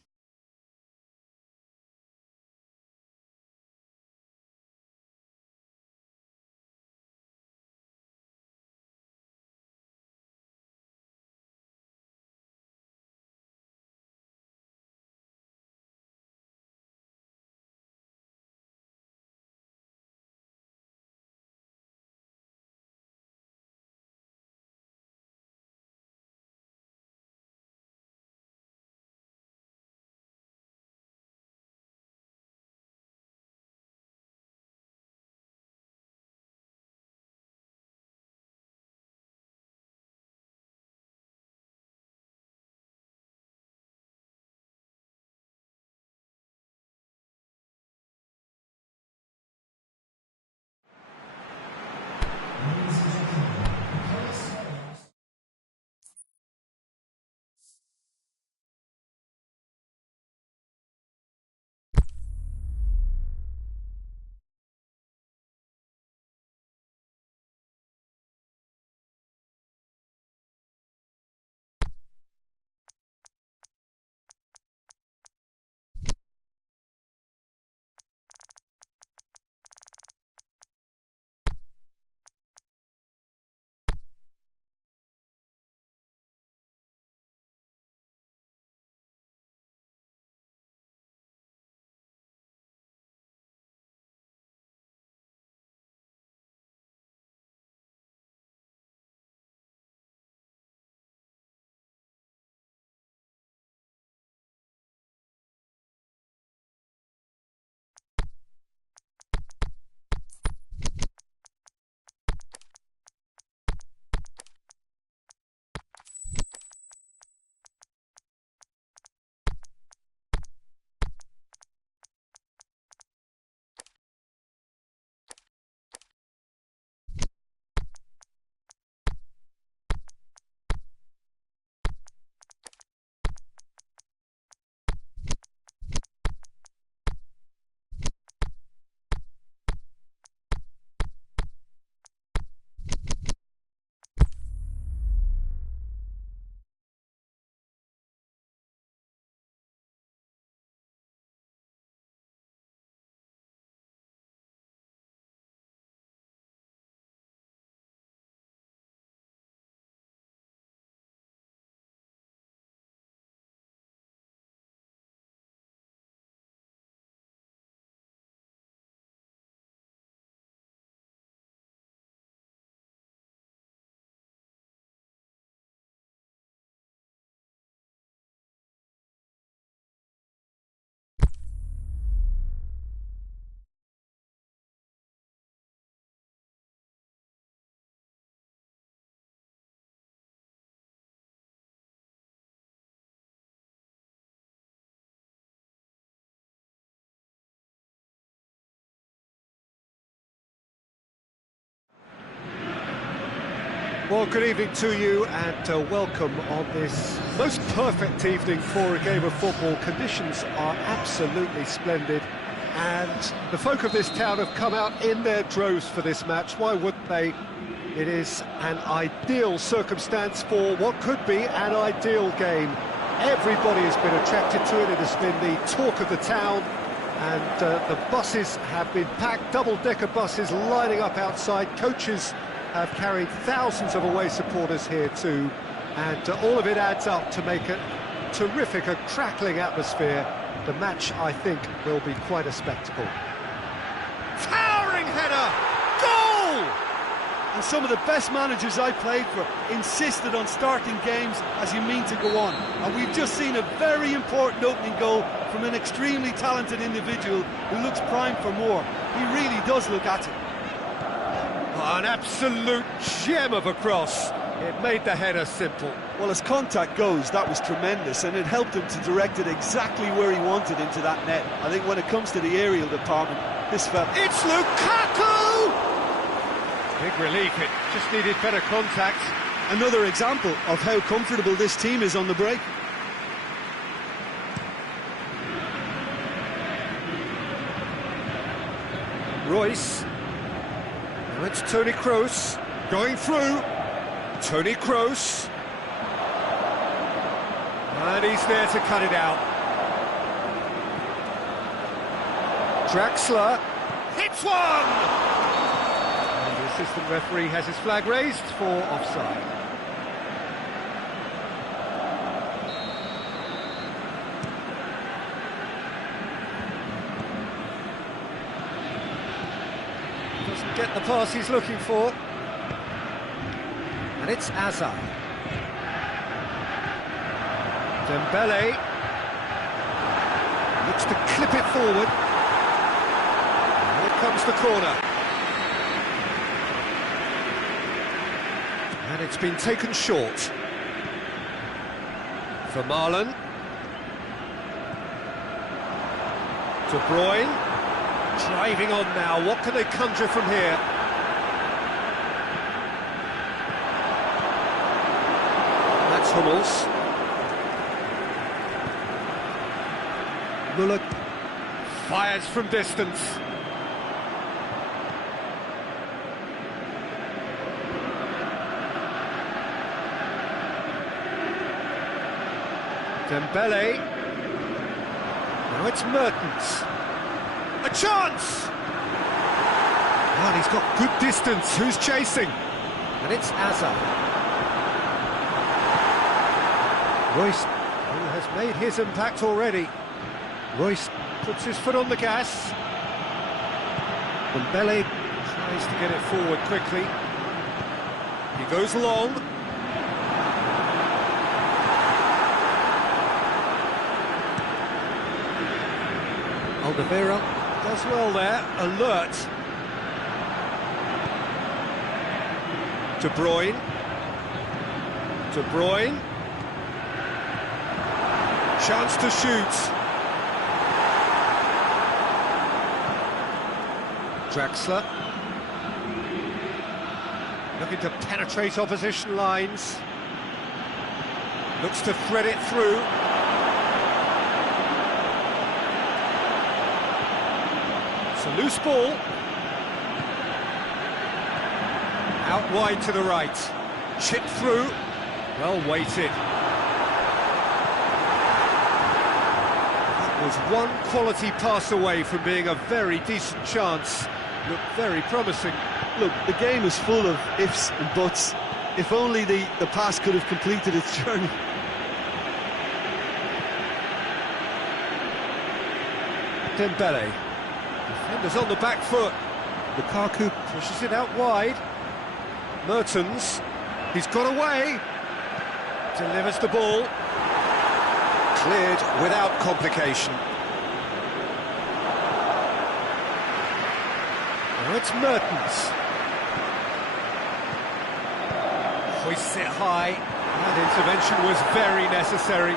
Well, good evening to you and welcome on this most perfect evening for a game of football. Conditions are absolutely splendid and the folk of this town have come out in their droves for this match. Why wouldn't they? It is an ideal circumstance for what could be an ideal game. Everybody has been attracted to it. It has been the talk of the town, and the buses have been packed, double-decker buses lining up outside. Coaches have carried thousands of away supporters here too, and all of it adds up to make a terrific, a crackling atmosphere. The match, I think, will be quite a spectacle. Towering header! Goal! And some of the best managers I played for insisted on starting games as you mean to go on. And we've just seen a very important opening goal from an extremely talented individual who looks primed for more. He really does look at it. Oh, an absolute gem of a cross. It made the header simple. Well, as contact goes, that was tremendous, and it helped him to direct it exactly where he wanted into that net. I think when it comes to the aerial department, this fella... It's Lukaku! Big relief, it just needed better contact. Another example of how comfortable this team is on the break. Royce. Now it's Toni Kroos going through. Toni Kroos. And he's there to cut it out. Draxler hits one! And the assistant referee has his flag raised for offside. Doesn't get the pass he's looking for. And it's Azar. Dembele looks to clip it forward. Here comes the corner. And it's been taken short. For Marlon. De Bruyne. Driving on now. What can they conjure from here? That's Hummels. Müller fires from distance. Dembele. Now it's Mertens. A chance! Well, he's got good distance. Who's chasing? And it's Azar. Royce, who has made his impact already. Royce puts his foot on the gas. Dembele tries to get it forward quickly. He goes long. Alderweireld does well there, alert. De Bruyne. De Bruyne. Chance to shoot. Draxler. Looking to penetrate opposition lines. Looks to thread it through. It's a loose ball. Out wide to the right. Chip through. Well weighted. That was one quality pass away from being a very decent chance. Looked very promising. Look, the game is full of ifs and buts. If only the pass could have completed its journey. Dembele. Defenders on the back foot. Lukaku pushes it out wide. Mertens. He's got away. Delivers the ball. Cleared without complication. Now it's Mertens. Hoists it high. That intervention was very necessary.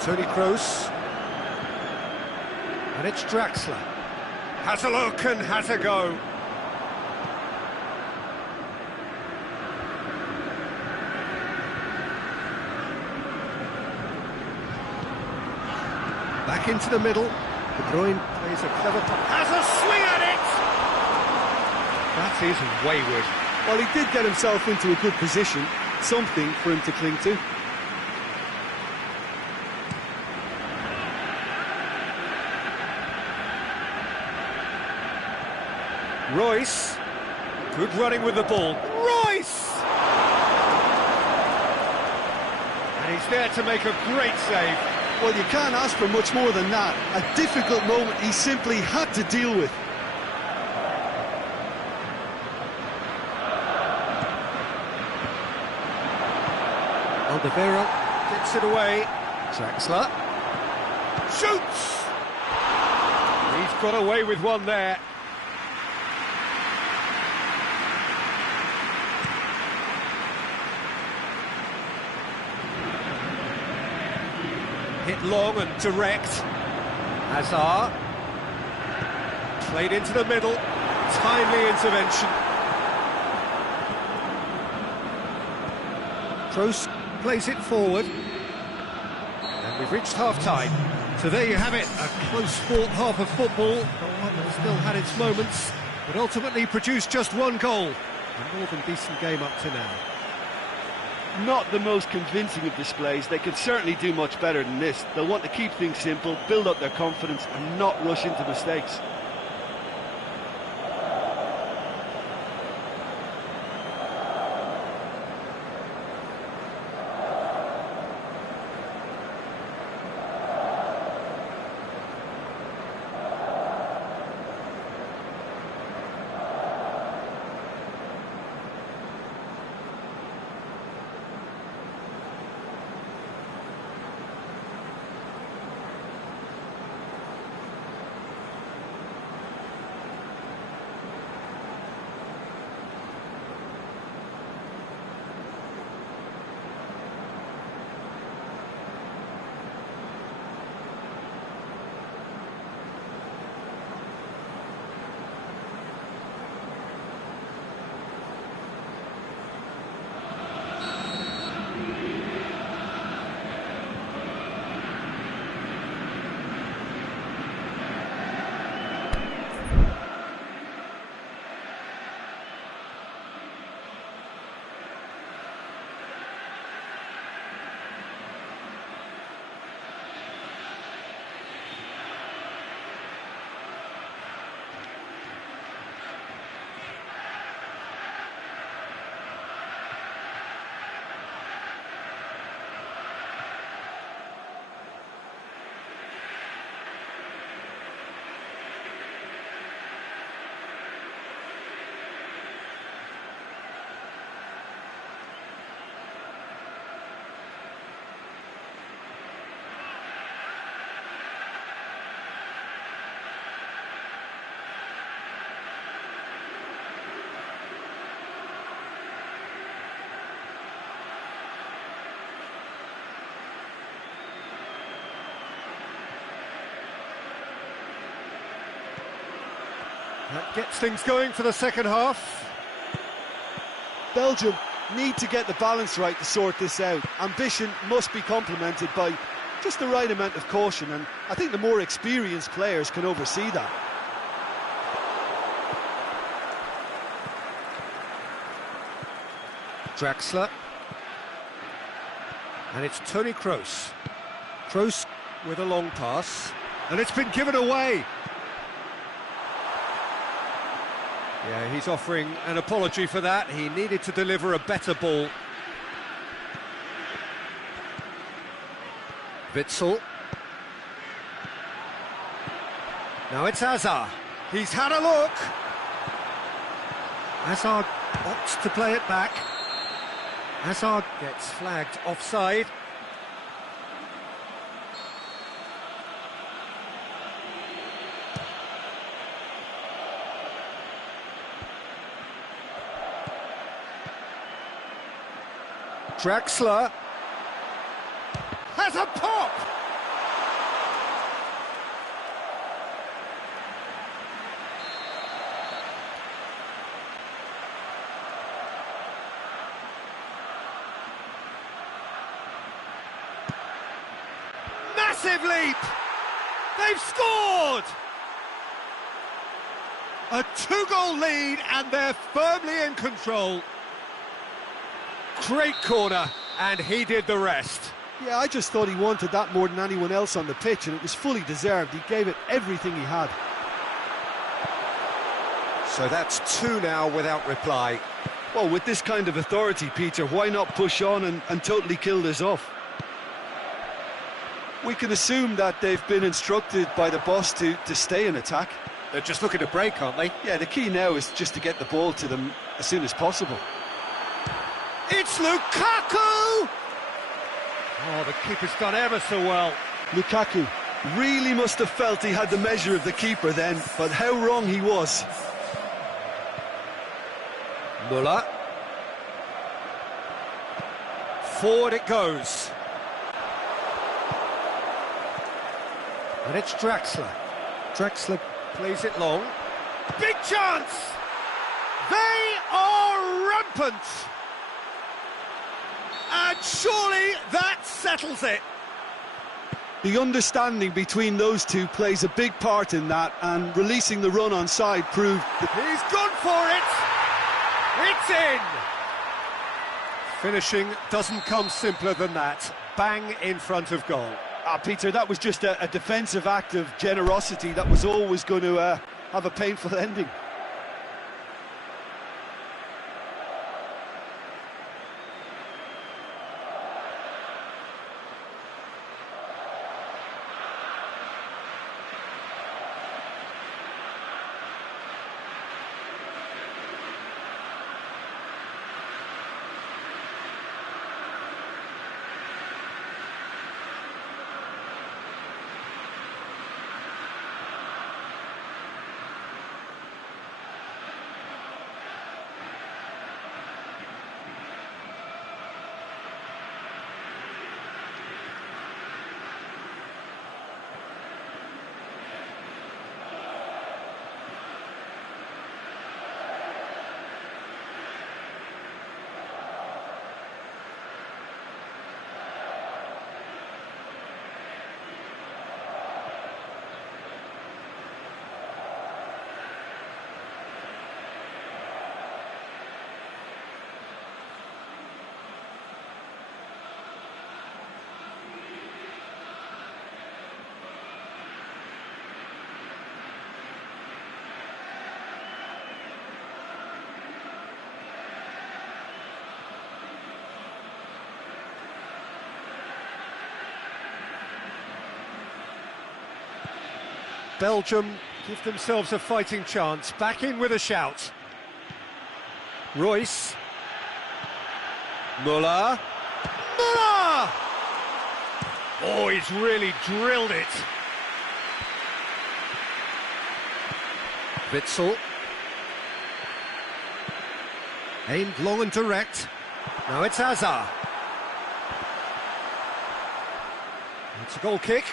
Toni Kroos. And it's Draxler. Has a look and has a go. Back into the middle. De Bruyne plays a clever pass. Has a swing at it! That is wayward. Well, he did get himself into a good position, something for him to cling to. Royce. Good running with the ball. Royce! And he's there to make a great save. Well, you can't ask for much more than that. A difficult moment he simply had to deal with. Alderweireld gets it away. Draxler shoots! He's got away with one there. Hit long and direct. Hazard. Played into the middle. Timely intervention. Kroos plays it forward. And we've reached half-time. So there you have it, a close-fought half of football. One that still had its moments, but ultimately produced just one goal. A more than decent game up to now. Not the most convincing of displays. They could certainly do much better than this. They'll want to keep things simple, build up their confidence and not rush into mistakes. That gets things going for the second half. Belgium need to get the balance right to sort this out. Ambition must be complemented by just the right amount of caution, and I think the more experienced players can oversee that. Draxler. And it's Toni Kroos. Kroos with a long pass. And it's been given away. Yeah, he's offering an apology for that. He needed to deliver a better ball. Witsel. Now it's Hazard. He's had a look. Hazard opts to play it back. Hazard gets flagged offside. Draxler has a pop! Massive leap! They've scored! A 2-goal lead, and they're firmly in control. Great corner, and he did the rest. Yeah, I just thought he wanted that more than anyone else on the pitch, and it was fully deserved. He gave it everything he had. So that's 2 now without reply. Well, with this kind of authority, Peter, why not push on and totally kill this off? We can assume that they've been instructed by the boss to stay in attack. They're just looking to break, aren't they? Yeah, the key now is just to get the ball to them as soon as possible. It's Lukaku! Oh, the keeper's done ever so well. Lukaku really must have felt he had the measure of the keeper then, but how wrong he was. Muller. Forward it goes. And it's Draxler. Draxler plays it long. Big chance! They are rampant! And surely that settles it. The understanding between those two plays a big part in that, and releasing the run on side proved that he's gone for it! It's in! Finishing doesn't come simpler than that. Bang in front of goal. Peter, that was just a defensive act of generosity that was always going to have a painful ending. Belgium give themselves a fighting chance. Back in with a shout. Royce. Muller. Muller! Oh, he's really drilled it. Witsel. Aimed long and direct. Now it's Hazard. It's a goal kick.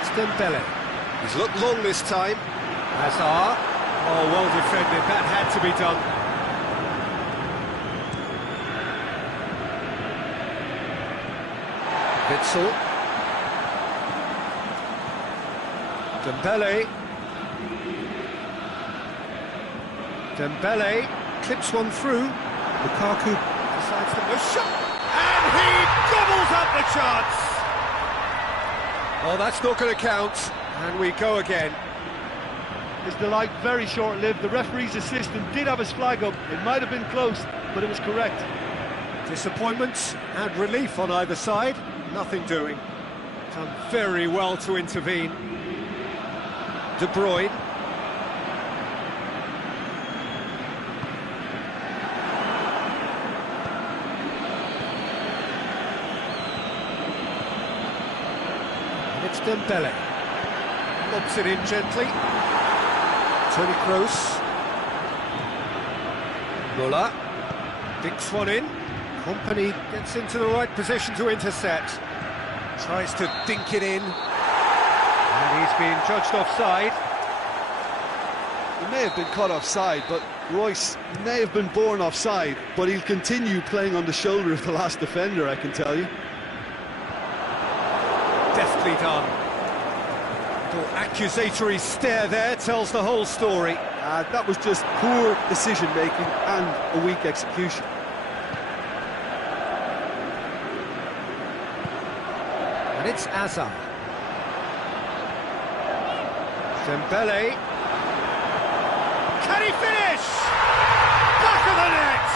It's Dembele. He's looked long this time. Hazard. Oh, well defended. That had to be done. Witsel. Dembele. Dembele clips one through. Lukaku decides to push shot. And he gobbles up the chance. Oh, that's not going to count. And we go again. His delight very short-lived. The referee's assistant did have his flag up. It might have been close, but it was correct. Disappointment and relief on either side. Nothing doing. Done very well to intervene. De Bruyne. And it's Dembele. Lobs it in gently. Toni Kroos. Muller. Dinks one in. Kompany gets into the right position to intercept. Tries to dink it in. And he's been judged offside. He may have been caught offside, but Royce may have been born offside, but he'll continue playing on the shoulder of the last defender, I can tell you. Deftly done. The accusatory stare there tells the whole story. That was just poor decision-making and a weak execution. And it's Hazard. Dembele. Can he finish? Back of the net!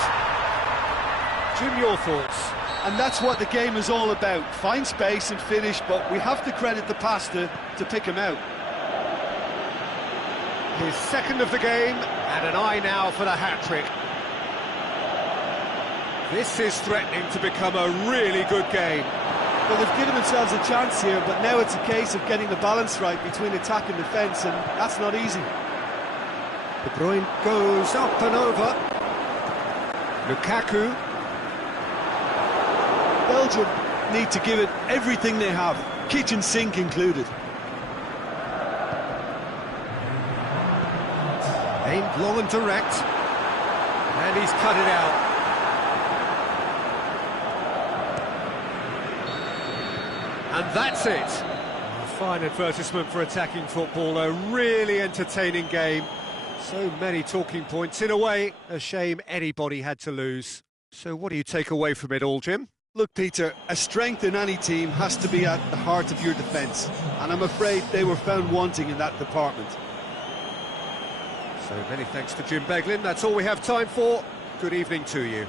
Jim, your thoughts? And that's what the game is all about. Find space and finish, but we have to credit the passer to pick him out. His second of the game, and an eye now for the hat-trick. This is threatening to become a really good game. Well, they've given themselves a chance here, but now it's a case of getting the balance right between attack and defence, and that's not easy. De Bruyne goes up and over. Lukaku. Belgium need to give it everything they have, kitchen sink included. Aimed long and direct. And he's cut it out. And that's it. A fine advertisement for attacking football, a really entertaining game. So many talking points. In a way, a shame anybody had to lose. So what do you take away from it all, Jim? Look, Peter, a strength in any team has to be at the heart of your defence, and I'm afraid they were found wanting in that department. So many thanks to Jim Beglin. That's all we have time for. Good evening to you.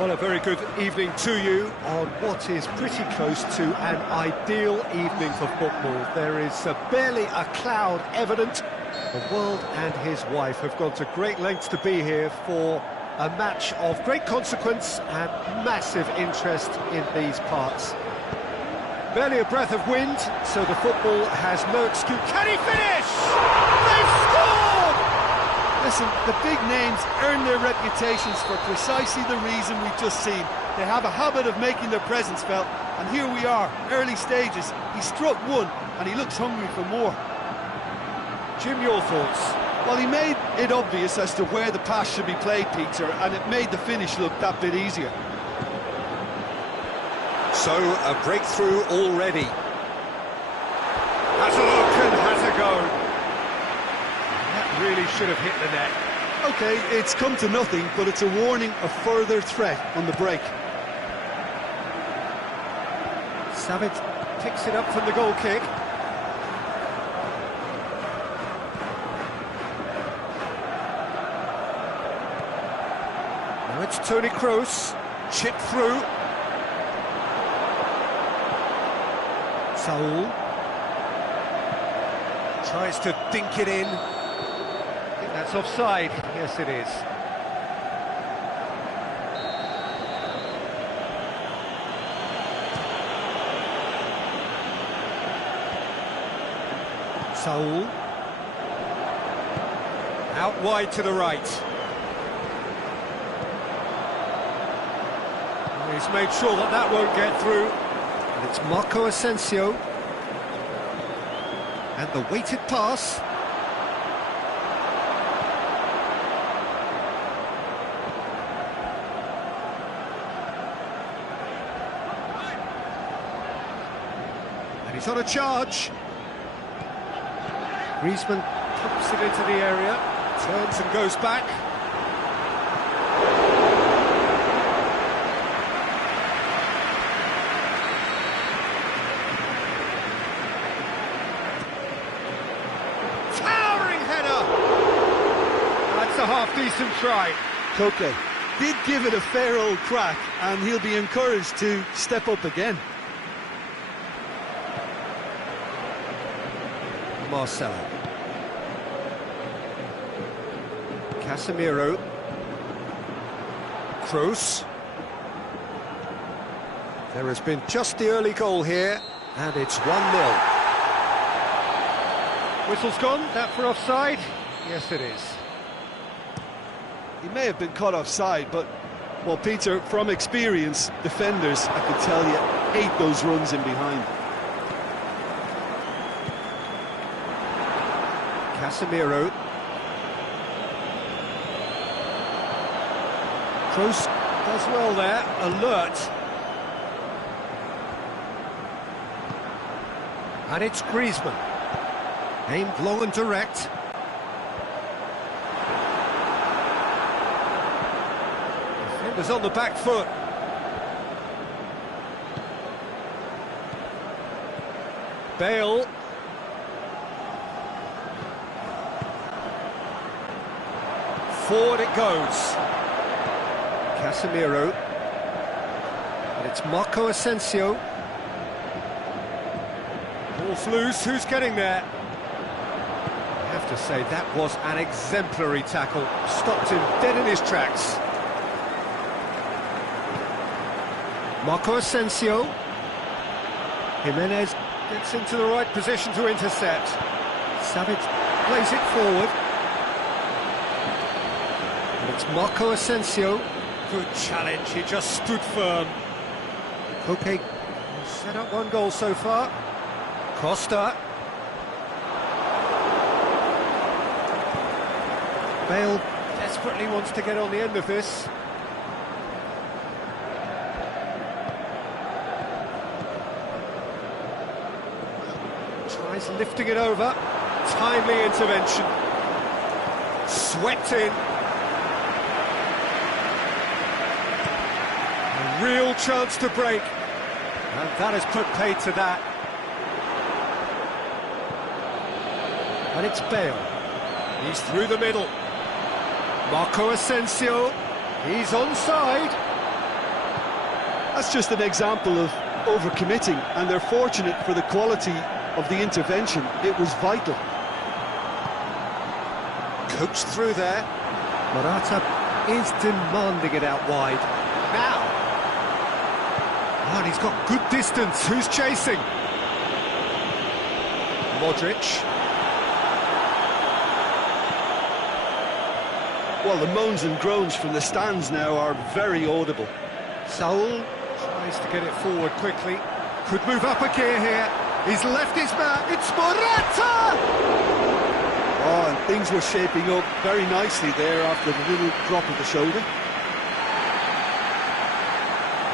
Well, a very good evening to you on what is pretty close to an ideal evening for football. There is barely a cloud evident. The world and his wife have gone to great lengths to be here for a match of great consequence and massive interest in these parts. Barely a breath of wind, so the football has no excuse. Can he finish? They've scored! Listen, the big names earn their reputations for precisely the reason we've just seen. They have a habit of making their presence felt, and here we are, early stages. He struck one, and he looks hungry for more. Jim, your thoughts? Well, he made it obvious as to where the pass should be played, Peter, and it made the finish look that bit easier. So, a breakthrough already. Has a look and has a go. That really should have hit the net. OK, it's come to nothing, but it's a warning of further threat on the break. Savic picks it up from the goal kick. Now it's Toni Kroos, chipped through. Saul tries to dink it in. I think that's offside. Yes, it is. Saul out wide to the right. And he's made sure that that won't get through. And it's Marco Asensio. And the weighted pass. And he's on a charge. Griezmann pumps it into the area, turns and goes back. Towering header! That's a half-decent try. Koke did give it a fair old crack, and he'll be encouraged to step up again. Marcelo. Casemiro. Kroos. There has been just the early goal here, and it's 1-0. Whistle's gone, that for offside? Yes, it is. He may have been caught offside, but, well, Peter, from experience, defenders, I can tell you, hate those runs in behind. Casemiro. Kroos does well there, alert. And it's Griezmann. Aimed long and direct. Defenders on the back foot. Bale. Forward it goes. Casemiro. And it's Marco Asensio. Ball's loose, who's getting there? I have to say, that was an exemplary tackle. Stopped him dead in his tracks. Marco Asensio. Jimenez gets into the right position to intercept. Savic plays it forward. It's Marco Asensio. Good challenge, he just stood firm. Koke set up one goal so far. Costa. Bale desperately wants to get on the end of this. Tries lifting it over. Timely intervention. Swept in. A real chance to break. And that has put paid to that. And it's Bale. He's through the middle. Marco Asensio. He's onside. That's just an example of overcommitting, and they're fortunate for the quality of the intervention. It was vital. Coached through there. Morata is demanding it out wide. Now! And he's got good distance. Who's chasing? Modric. Well, the moans and groans from the stands now are very audible. Saul tries to get it forward quickly. Could move up a gear here. He's left his man. It's Morata! Oh, and things were shaping up very nicely there after the little drop of the shoulder.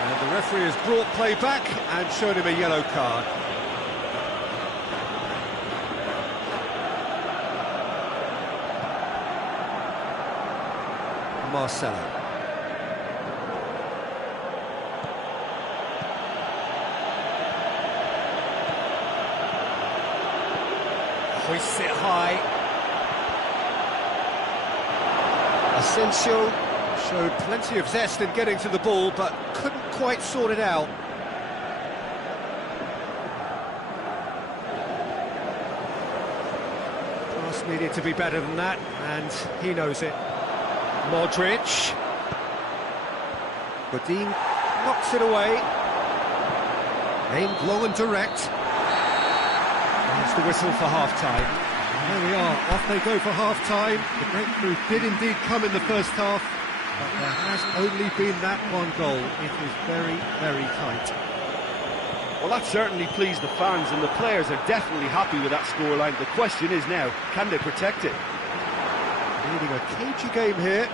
And the referee has brought play back and shown him a yellow card. Marcelo. Hoists it high. Asensio showed plenty of zest in getting to the ball, but couldn't quite sort it out. Pass needed to be better than that, and he knows it. Modric. Godin knocks it away. Aimed long and direct. There's the whistle for half-time. There we are, off they go for half-time. The breakthrough did indeed come in the first half, but there has only been that one goal. It is very, very tight. Well, that certainly pleased the fans, and the players are definitely happy with that scoreline. The question is now, can they protect it? Leading a cagey game here.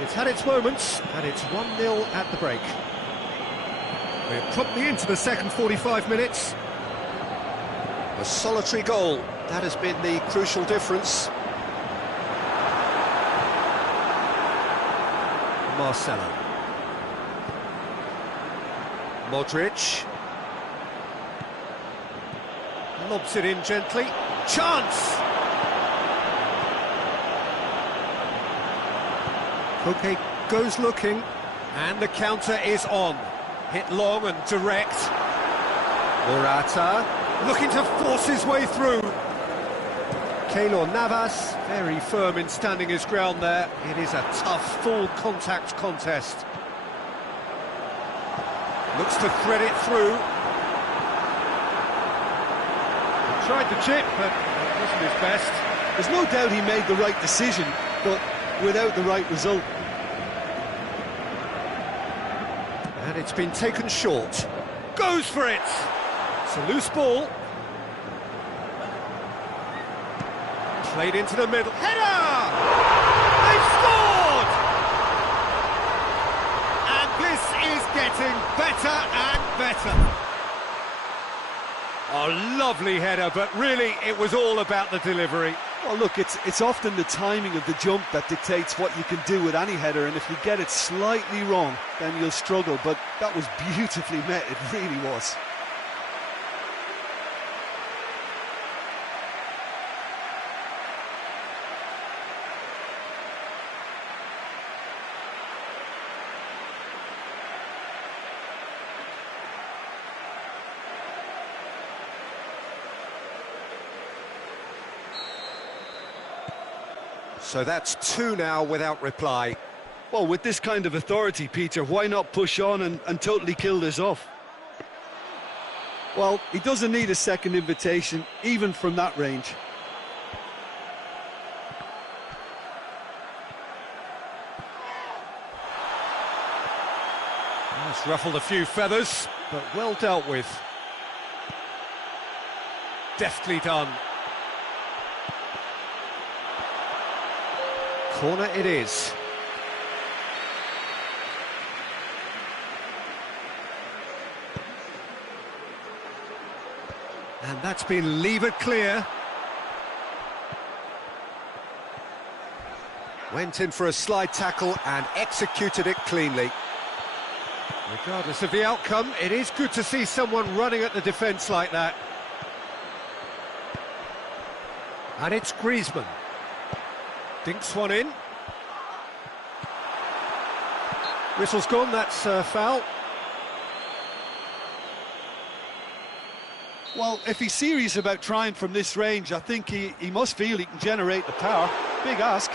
It's had its moments, and it's 1-0 at the break. We're promptly into the second 45 minutes. A solitary goal, that has been the crucial difference. Marcelo. Modric. Lobs it in gently. Chance! Koke goes looking, and the counter is on. Hit long and direct. Morata looking to force his way through. Keylor Navas, very firm in standing his ground there. It is a tough, full-contact contest. Looks to thread it through. He tried the chip, but it wasn't his best. There's no doubt he made the right decision, but without the right result. And it's been taken short. Goes for it! It's a loose ball. Played into the middle. Header! They've scored! And this is getting better and better. A lovely header, but really it was all about the delivery. Well, look, it's often the timing of the jump that dictates what you can do with any header, and if you get it slightly wrong, then you'll struggle. But that was beautifully met, it really was. So that's 2 now without reply. Well, with this kind of authority, Peter, why not push on and totally kill this off? Well, he doesn't need a second invitation, even from that range. That's ruffled a few feathers, but well dealt with. Deftly done. Corner it is. And that's been levered clear. Went in for a slide tackle and executed it cleanly. Regardless of the outcome, it is good to see someone running at the defence like that. And it's Griezmann. Dinks one in. Whistle's gone, that's foul. Well, if he's serious about trying from this range, I think he must feel he can generate the power. Big ask.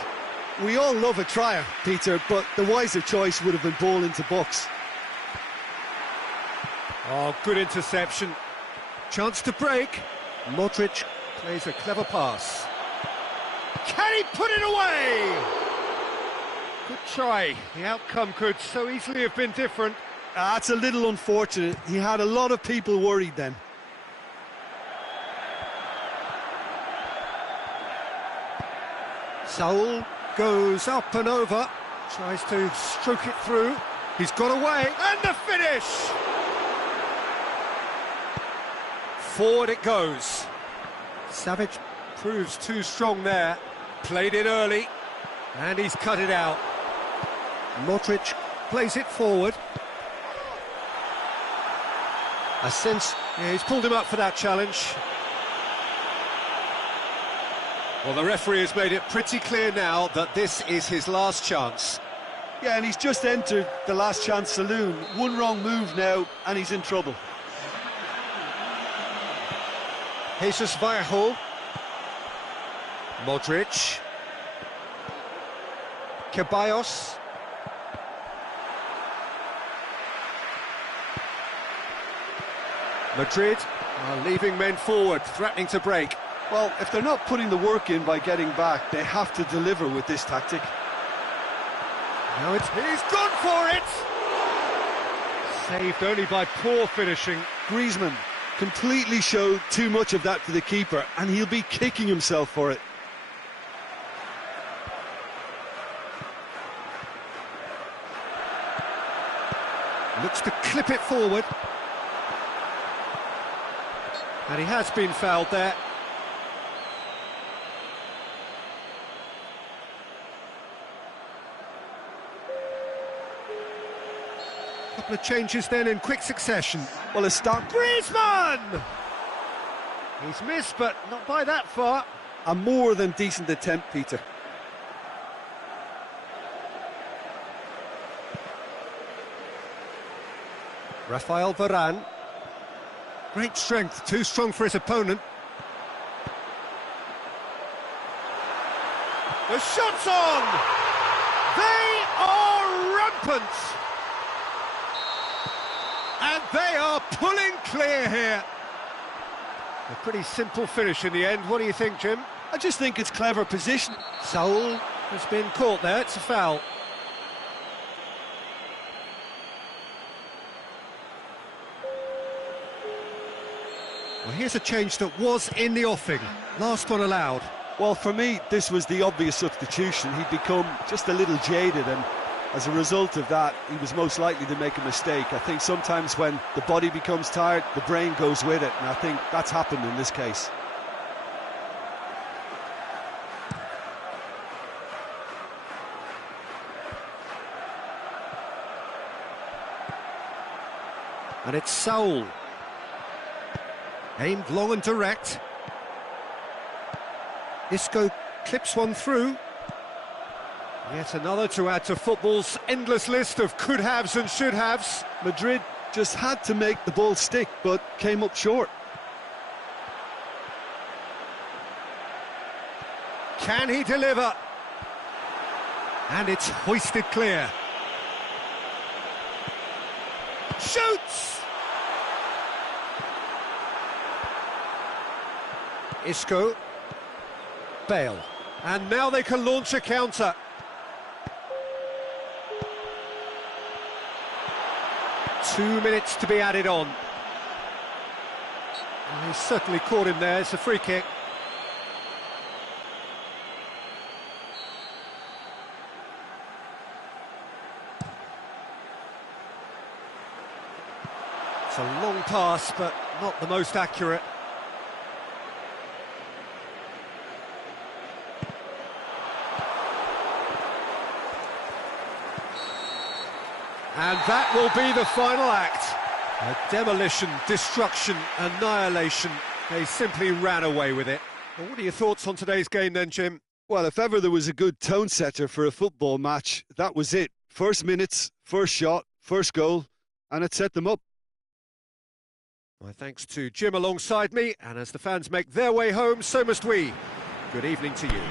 We all love a trier, Peter, but the wiser choice would have been ball into box. Oh, good interception. Chance to break. Modric plays a clever pass. Can he put it away? Good try. The outcome could so easily have been different. That's a little unfortunate. He had a lot of people worried then. Saul goes up and over, tries to stroke it through. He's got away, and the finish! Forward it goes. Savic proves too strong there. Played it early, and he's cut it out. Modric plays it forward. Yeah, he's pulled him up for that challenge. Well, the referee has made it pretty clear now that this is his last chance. Yeah, and he's just entered the last chance saloon. One wrong move now, and he's in trouble. Jesus Vallejo. Modric. Ceballos. Madrid are leaving men forward, threatening to break. Well, if they're not putting the work in by getting back, they have to deliver with this tactic. Now he's gone for it! Saved only by poor finishing. Griezmann completely showed too much of that to the keeper, and he'll be kicking himself for it. Looks to clip it forward. And he has been fouled there. Couple of changes then in quick succession. Well, a start. Griezmann! He's missed, but not by that far. A more than decent attempt, Peter. Rafael Varane. Great strength, too strong for his opponent. The shot's on! They are rampant! And they are pulling clear here. A pretty simple finish in the end. What do you think, Jim? I just think it's clever position. Saul has been caught there. It's a foul. Well, here's a change that was in the offing. Last one allowed. Well, for me, this was the obvious substitution. He'd become just a little jaded, and as a result of that, he was most likely to make a mistake. I think sometimes when the body becomes tired, the brain goes with it, and I think that's happened in this case. And it's Saul. Aimed long and direct. Isco clips one through. Yet another to add to football's endless list of could-haves and should-haves. Madrid just had to make the ball stick, but came up short. Can he deliver? And it's hoisted clear. Shoots! Isco. Bale. And now they can launch a counter. Two minutes to be added on. And he's certainly caught him there. It's a free kick. It's a long pass, but not the most accurate. And that will be the final act. A demolition, destruction, annihilation. They simply ran away with it. Well, what are your thoughts on today's game then, Jim? Well, if ever there was a good tone setter for a football match, that was it. First minutes, first shot, first goal, and it set them up. My thanks to Jim alongside me, and as the fans make their way home, so must we. Good evening to you.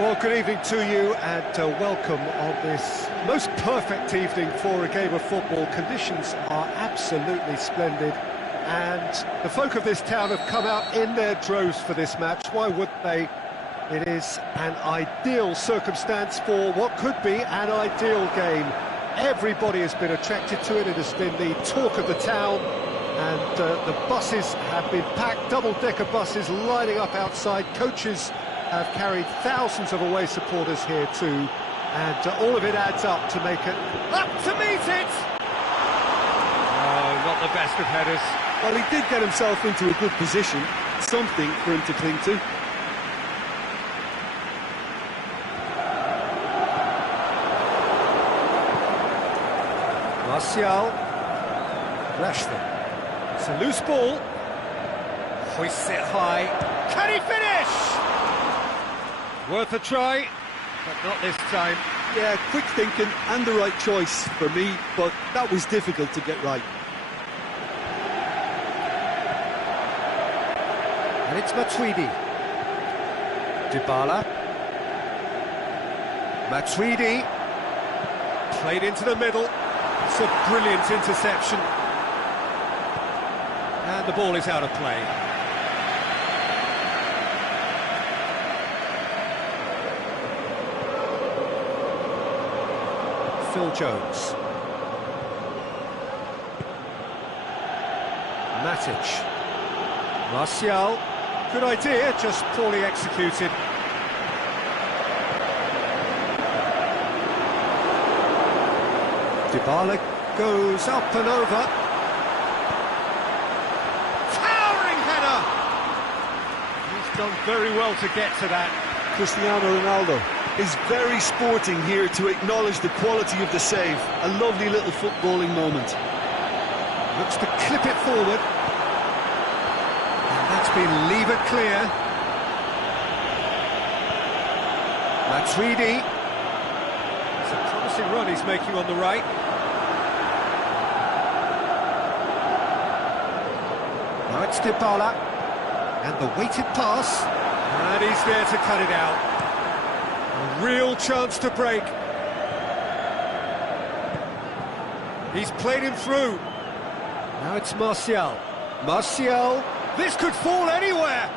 Well, good evening to you and welcome on this most perfect evening for a game of football. Conditions are absolutely splendid and the folk of this town have come out in their droves for this match. Why wouldn't they? It is an ideal circumstance for what could be an ideal game. Everybody has been attracted to it. It has been the talk of the town, and the buses have been packed, double-decker buses lining up outside. Coaches have carried thousands of away supporters here too, and all of it adds up to make it up to meet it. Oh, not the best of headers. Well, he did get himself into a good position, something for him to cling to. Martial, Rashford. It's a loose ball. Hoists it high. Can he finish? Worth a try, but not this time. Yeah, quick thinking and the right choice for me, but that was difficult to get right. And it's Matuidi. Dybala. Matuidi. Played into the middle. It's a brilliant interception. And the ball is out of play. Phil Jones. Matic. Martial. Good idea, just poorly executed. Dybala goes up and over. Towering header! He's done very well to get to that. Cristiano Ronaldo is very sporting here to acknowledge the quality of the save. A lovely little footballing moment. Looks to clip it forward. And that's been levered clear. Matuidi. It's a promising run he's making on the right. Now it's Dybala. And the weighted pass. And he's there to cut it out. A real chance to break. He's played him through. Now it's Martial. Martial. This could fall anywhere.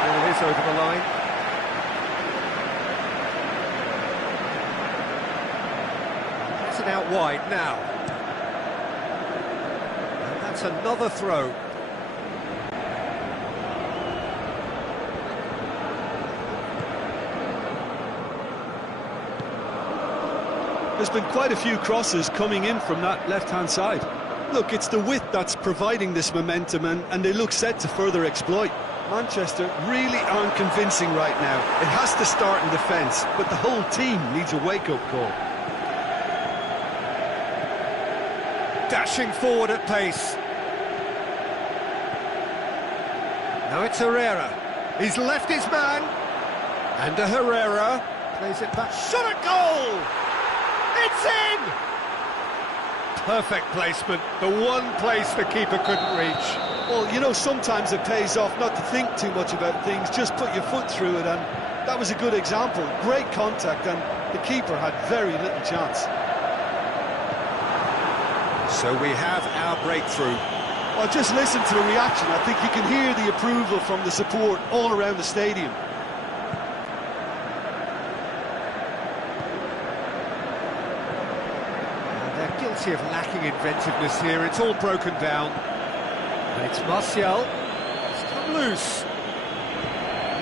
Well, it is over the line. That's it out wide now. And that's another throw. There's been quite a few crosses coming in from that left-hand side. Look, it's the width that's providing this momentum, and they look set to further exploit. Manchester really aren't convincing right now. It has to start in defence, but the whole team needs a wake-up call. Dashing forward at pace. Now it's Herrera. He's left his man. And Herrera plays it back. Shot at goal! It's in! Perfect placement. The one place the keeper couldn't reach. Well, you know, sometimes it pays off not to think too much about things, just put your foot through it, and that was a good example. Great contact, and the keeper had very little chance. So we have our breakthrough. Well, just listen to the reaction. I think you can hear the approval from the support all around the stadium. They're guilty of lacking inventiveness here. It's all broken down. And it's Martial. It's come loose.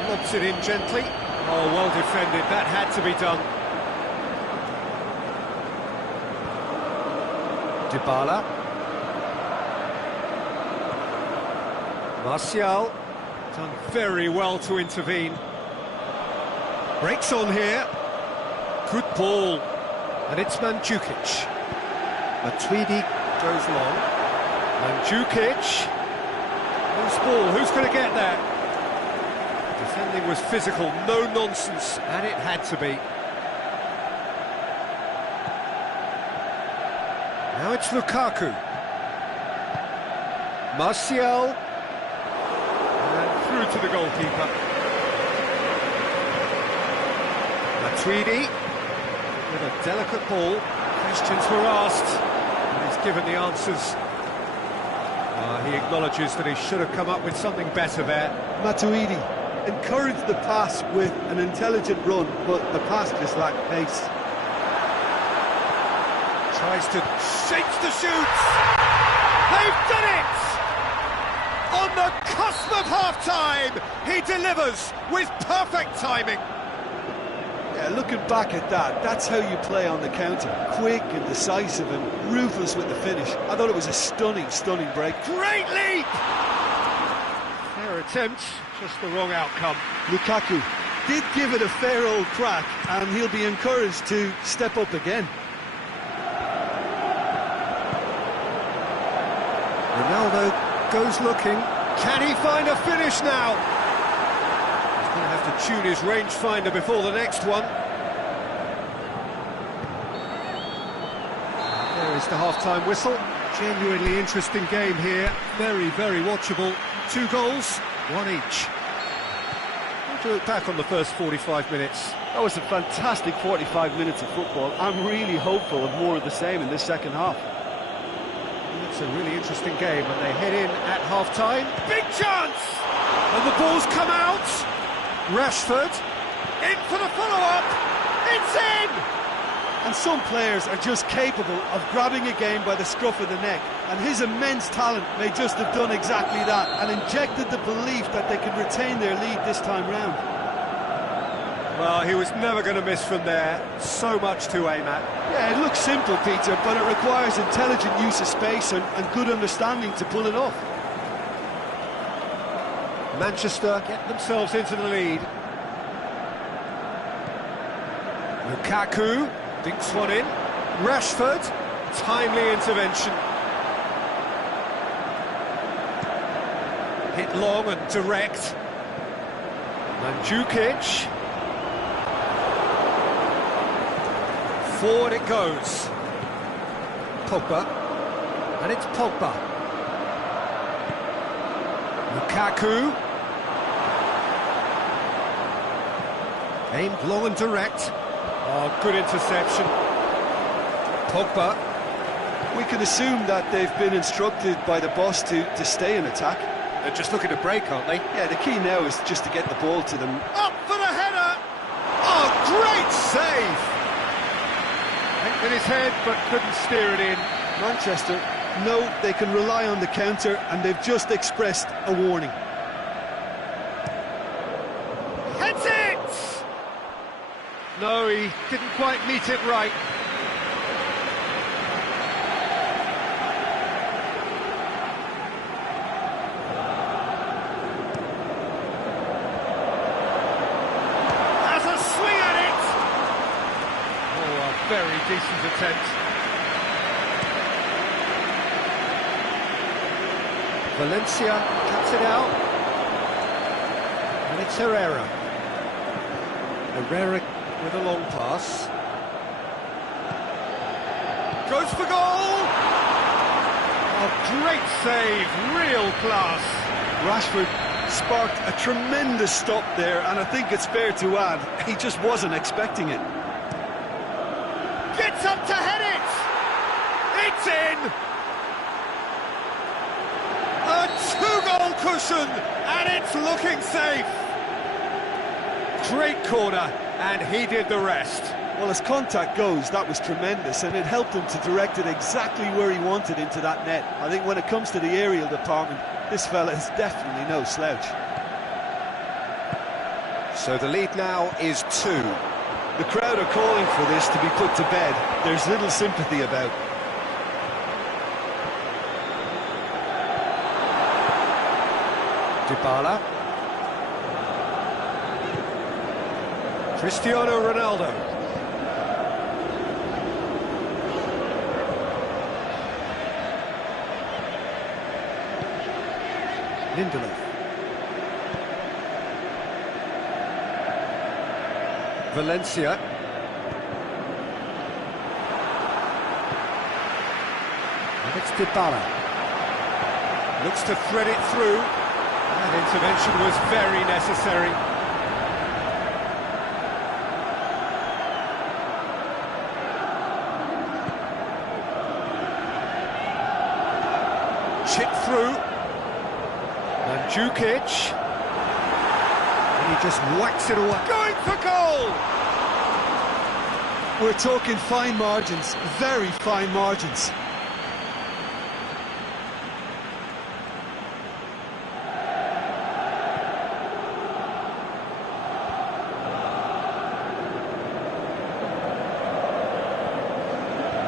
Lobs it in gently. Oh, well defended. That had to be done. Dybala. Martial. Done very well to intervene. Breaks on here. Good ball. And it's Mandzukic. Matuidi goes long. Mandzukic. Who's ball? Who's going to get that? Defending was physical, no nonsense, and it had to be. Now it's Lukaku. Martial. And through to the goalkeeper. Matuidi with a delicate ball. Questions were asked, and he's given the answers. He acknowledges that he should have come up with something better there. Matuidi encouraged the pass with an intelligent run, but the pass just lacked pace. Tries to shakes the shoots. They've done it! On the cusp of half-time, he delivers with perfect timing. Yeah, looking back at that, that's how you play on the counter. Quick and decisive and ruthless with the finish. I thought it was a stunning, stunning break. Great leap! Fair attempt, just the wrong outcome. Lukaku did give it a fair old crack, and he'll be encouraged to step up again. Ronaldo goes looking. Can he find a finish now? He's going to have to tune his rangefinder before the next one. There is the half-time whistle. Genuinely interesting game here. Very, very watchable. 2 goals, 1 each. What do you look back on the first 45 minutes? That was a fantastic 45 minutes of football. I'm really hopeful of more of the same in this second half. It's a really interesting game, and they head in at half-time. Big chance! And the ball's come out. Rashford, in for the follow-up. It's in! And some players are just capable of grabbing a game by the scruff of the neck, and his immense talent may just have done exactly that, and injected the belief that they could retain their lead this time round. Well, he was never going to miss from there. So much to aim at. Yeah, it looks simple, Peter, but it requires intelligent use of space and good understanding to pull it off. Manchester get themselves into the lead. Lukaku dinks one in. Rashford, timely intervention. Hit long and direct. Mandzukic. Forward it goes. Pogba. And it's Pogba. Lukaku. Aimed long and direct. Oh, good interception. Pogba. We can assume that they've been instructed by the boss to stay in attack. They're just looking to break, aren't they? Yeah, the key now is just to get the ball to them. Up for the header! Oh, great save! Went with his head, but couldn't steer it in. Manchester know they can rely on the counter, and they've just expressed a warning. Heads it! No, he didn't quite meet it right. very decent attempt. Valencia cuts it out. And it's Herrera. Herrera with a long pass. Goes for goal! Oh, great save, real class. Rashford sparked a tremendous stop there, and I think it's fair to add, he just wasn't expecting it. Gets up to head it! It's in! A two-goal cushion, and it's looking safe. Great corner, and he did the rest. Well, as contact goes, that was tremendous, and it helped him to direct it exactly where he wanted into that net. I think when it comes to the aerial department, this fella is definitely no slouch. So the lead now is 2. The crowd are calling for this to be put to bed. There's little sympathy about. Dybala. Cristiano Ronaldo. Lindelof. Valencia. And it's Dybala. Looks to thread it through. That intervention was very necessary. Chip through. Mandzukic. And he just whacks it away. Going for goal! We're talking fine margins, very fine margins.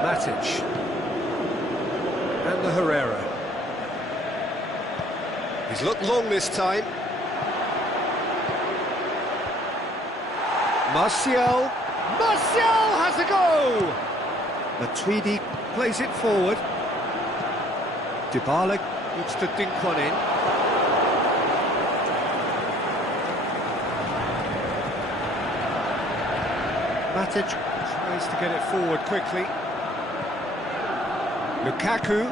Matic. And the Herrera. He's looked long this time. Martial. Martial has a go! Matuidi plays it forward. Dybala looks to dink one in. Matic tries to get it forward quickly. Lukaku.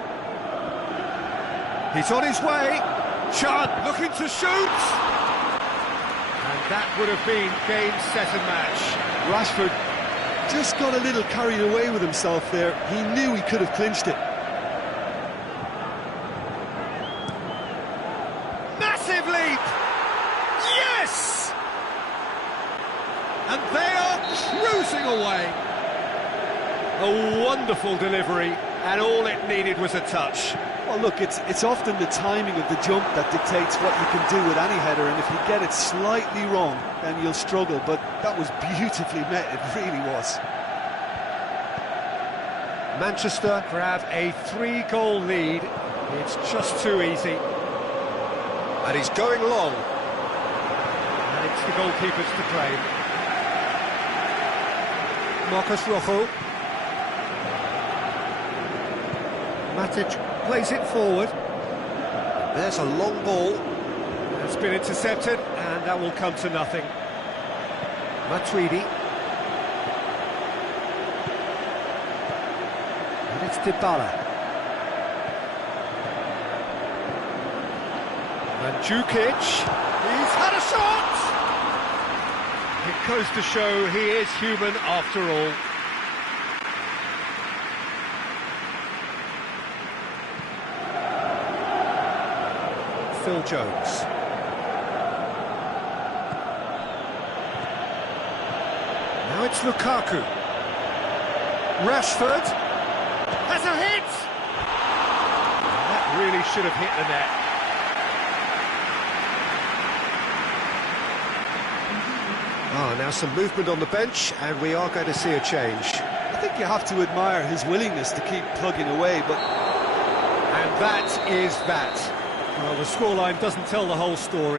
He's on his way. Chad looking to shoot! And that would have been game, set and match. Rashford just got a little carried away with himself there. He knew he could have clinched it. Massive leap! Yes! And they are cruising away. A wonderful delivery, and all it needed was a touch. Well, look, it's often the timing of the jump that dictates what you can do with any header, and if you get it slightly wrong, then you'll struggle, but that was beautifully met, it really was. Manchester grab a 3-goal lead. It's just too easy. And he's going long. And it's the goalkeepers to claim. Marcos Rojo. Matic plays it forward. There's a long ball. It's been intercepted, and that will come to nothing. Matuidi. And it's Dybala. Mandzukic. He's had a shot! It goes to show he is human after all. Phil Jones. Now it's Lukaku. Rashford has a hit! That really should have hit the net. Now some movement on the bench, and we are going to see a change. I think you have to admire his willingness to keep plugging away, but... And that is that. Well, the scoreline doesn't tell the whole story.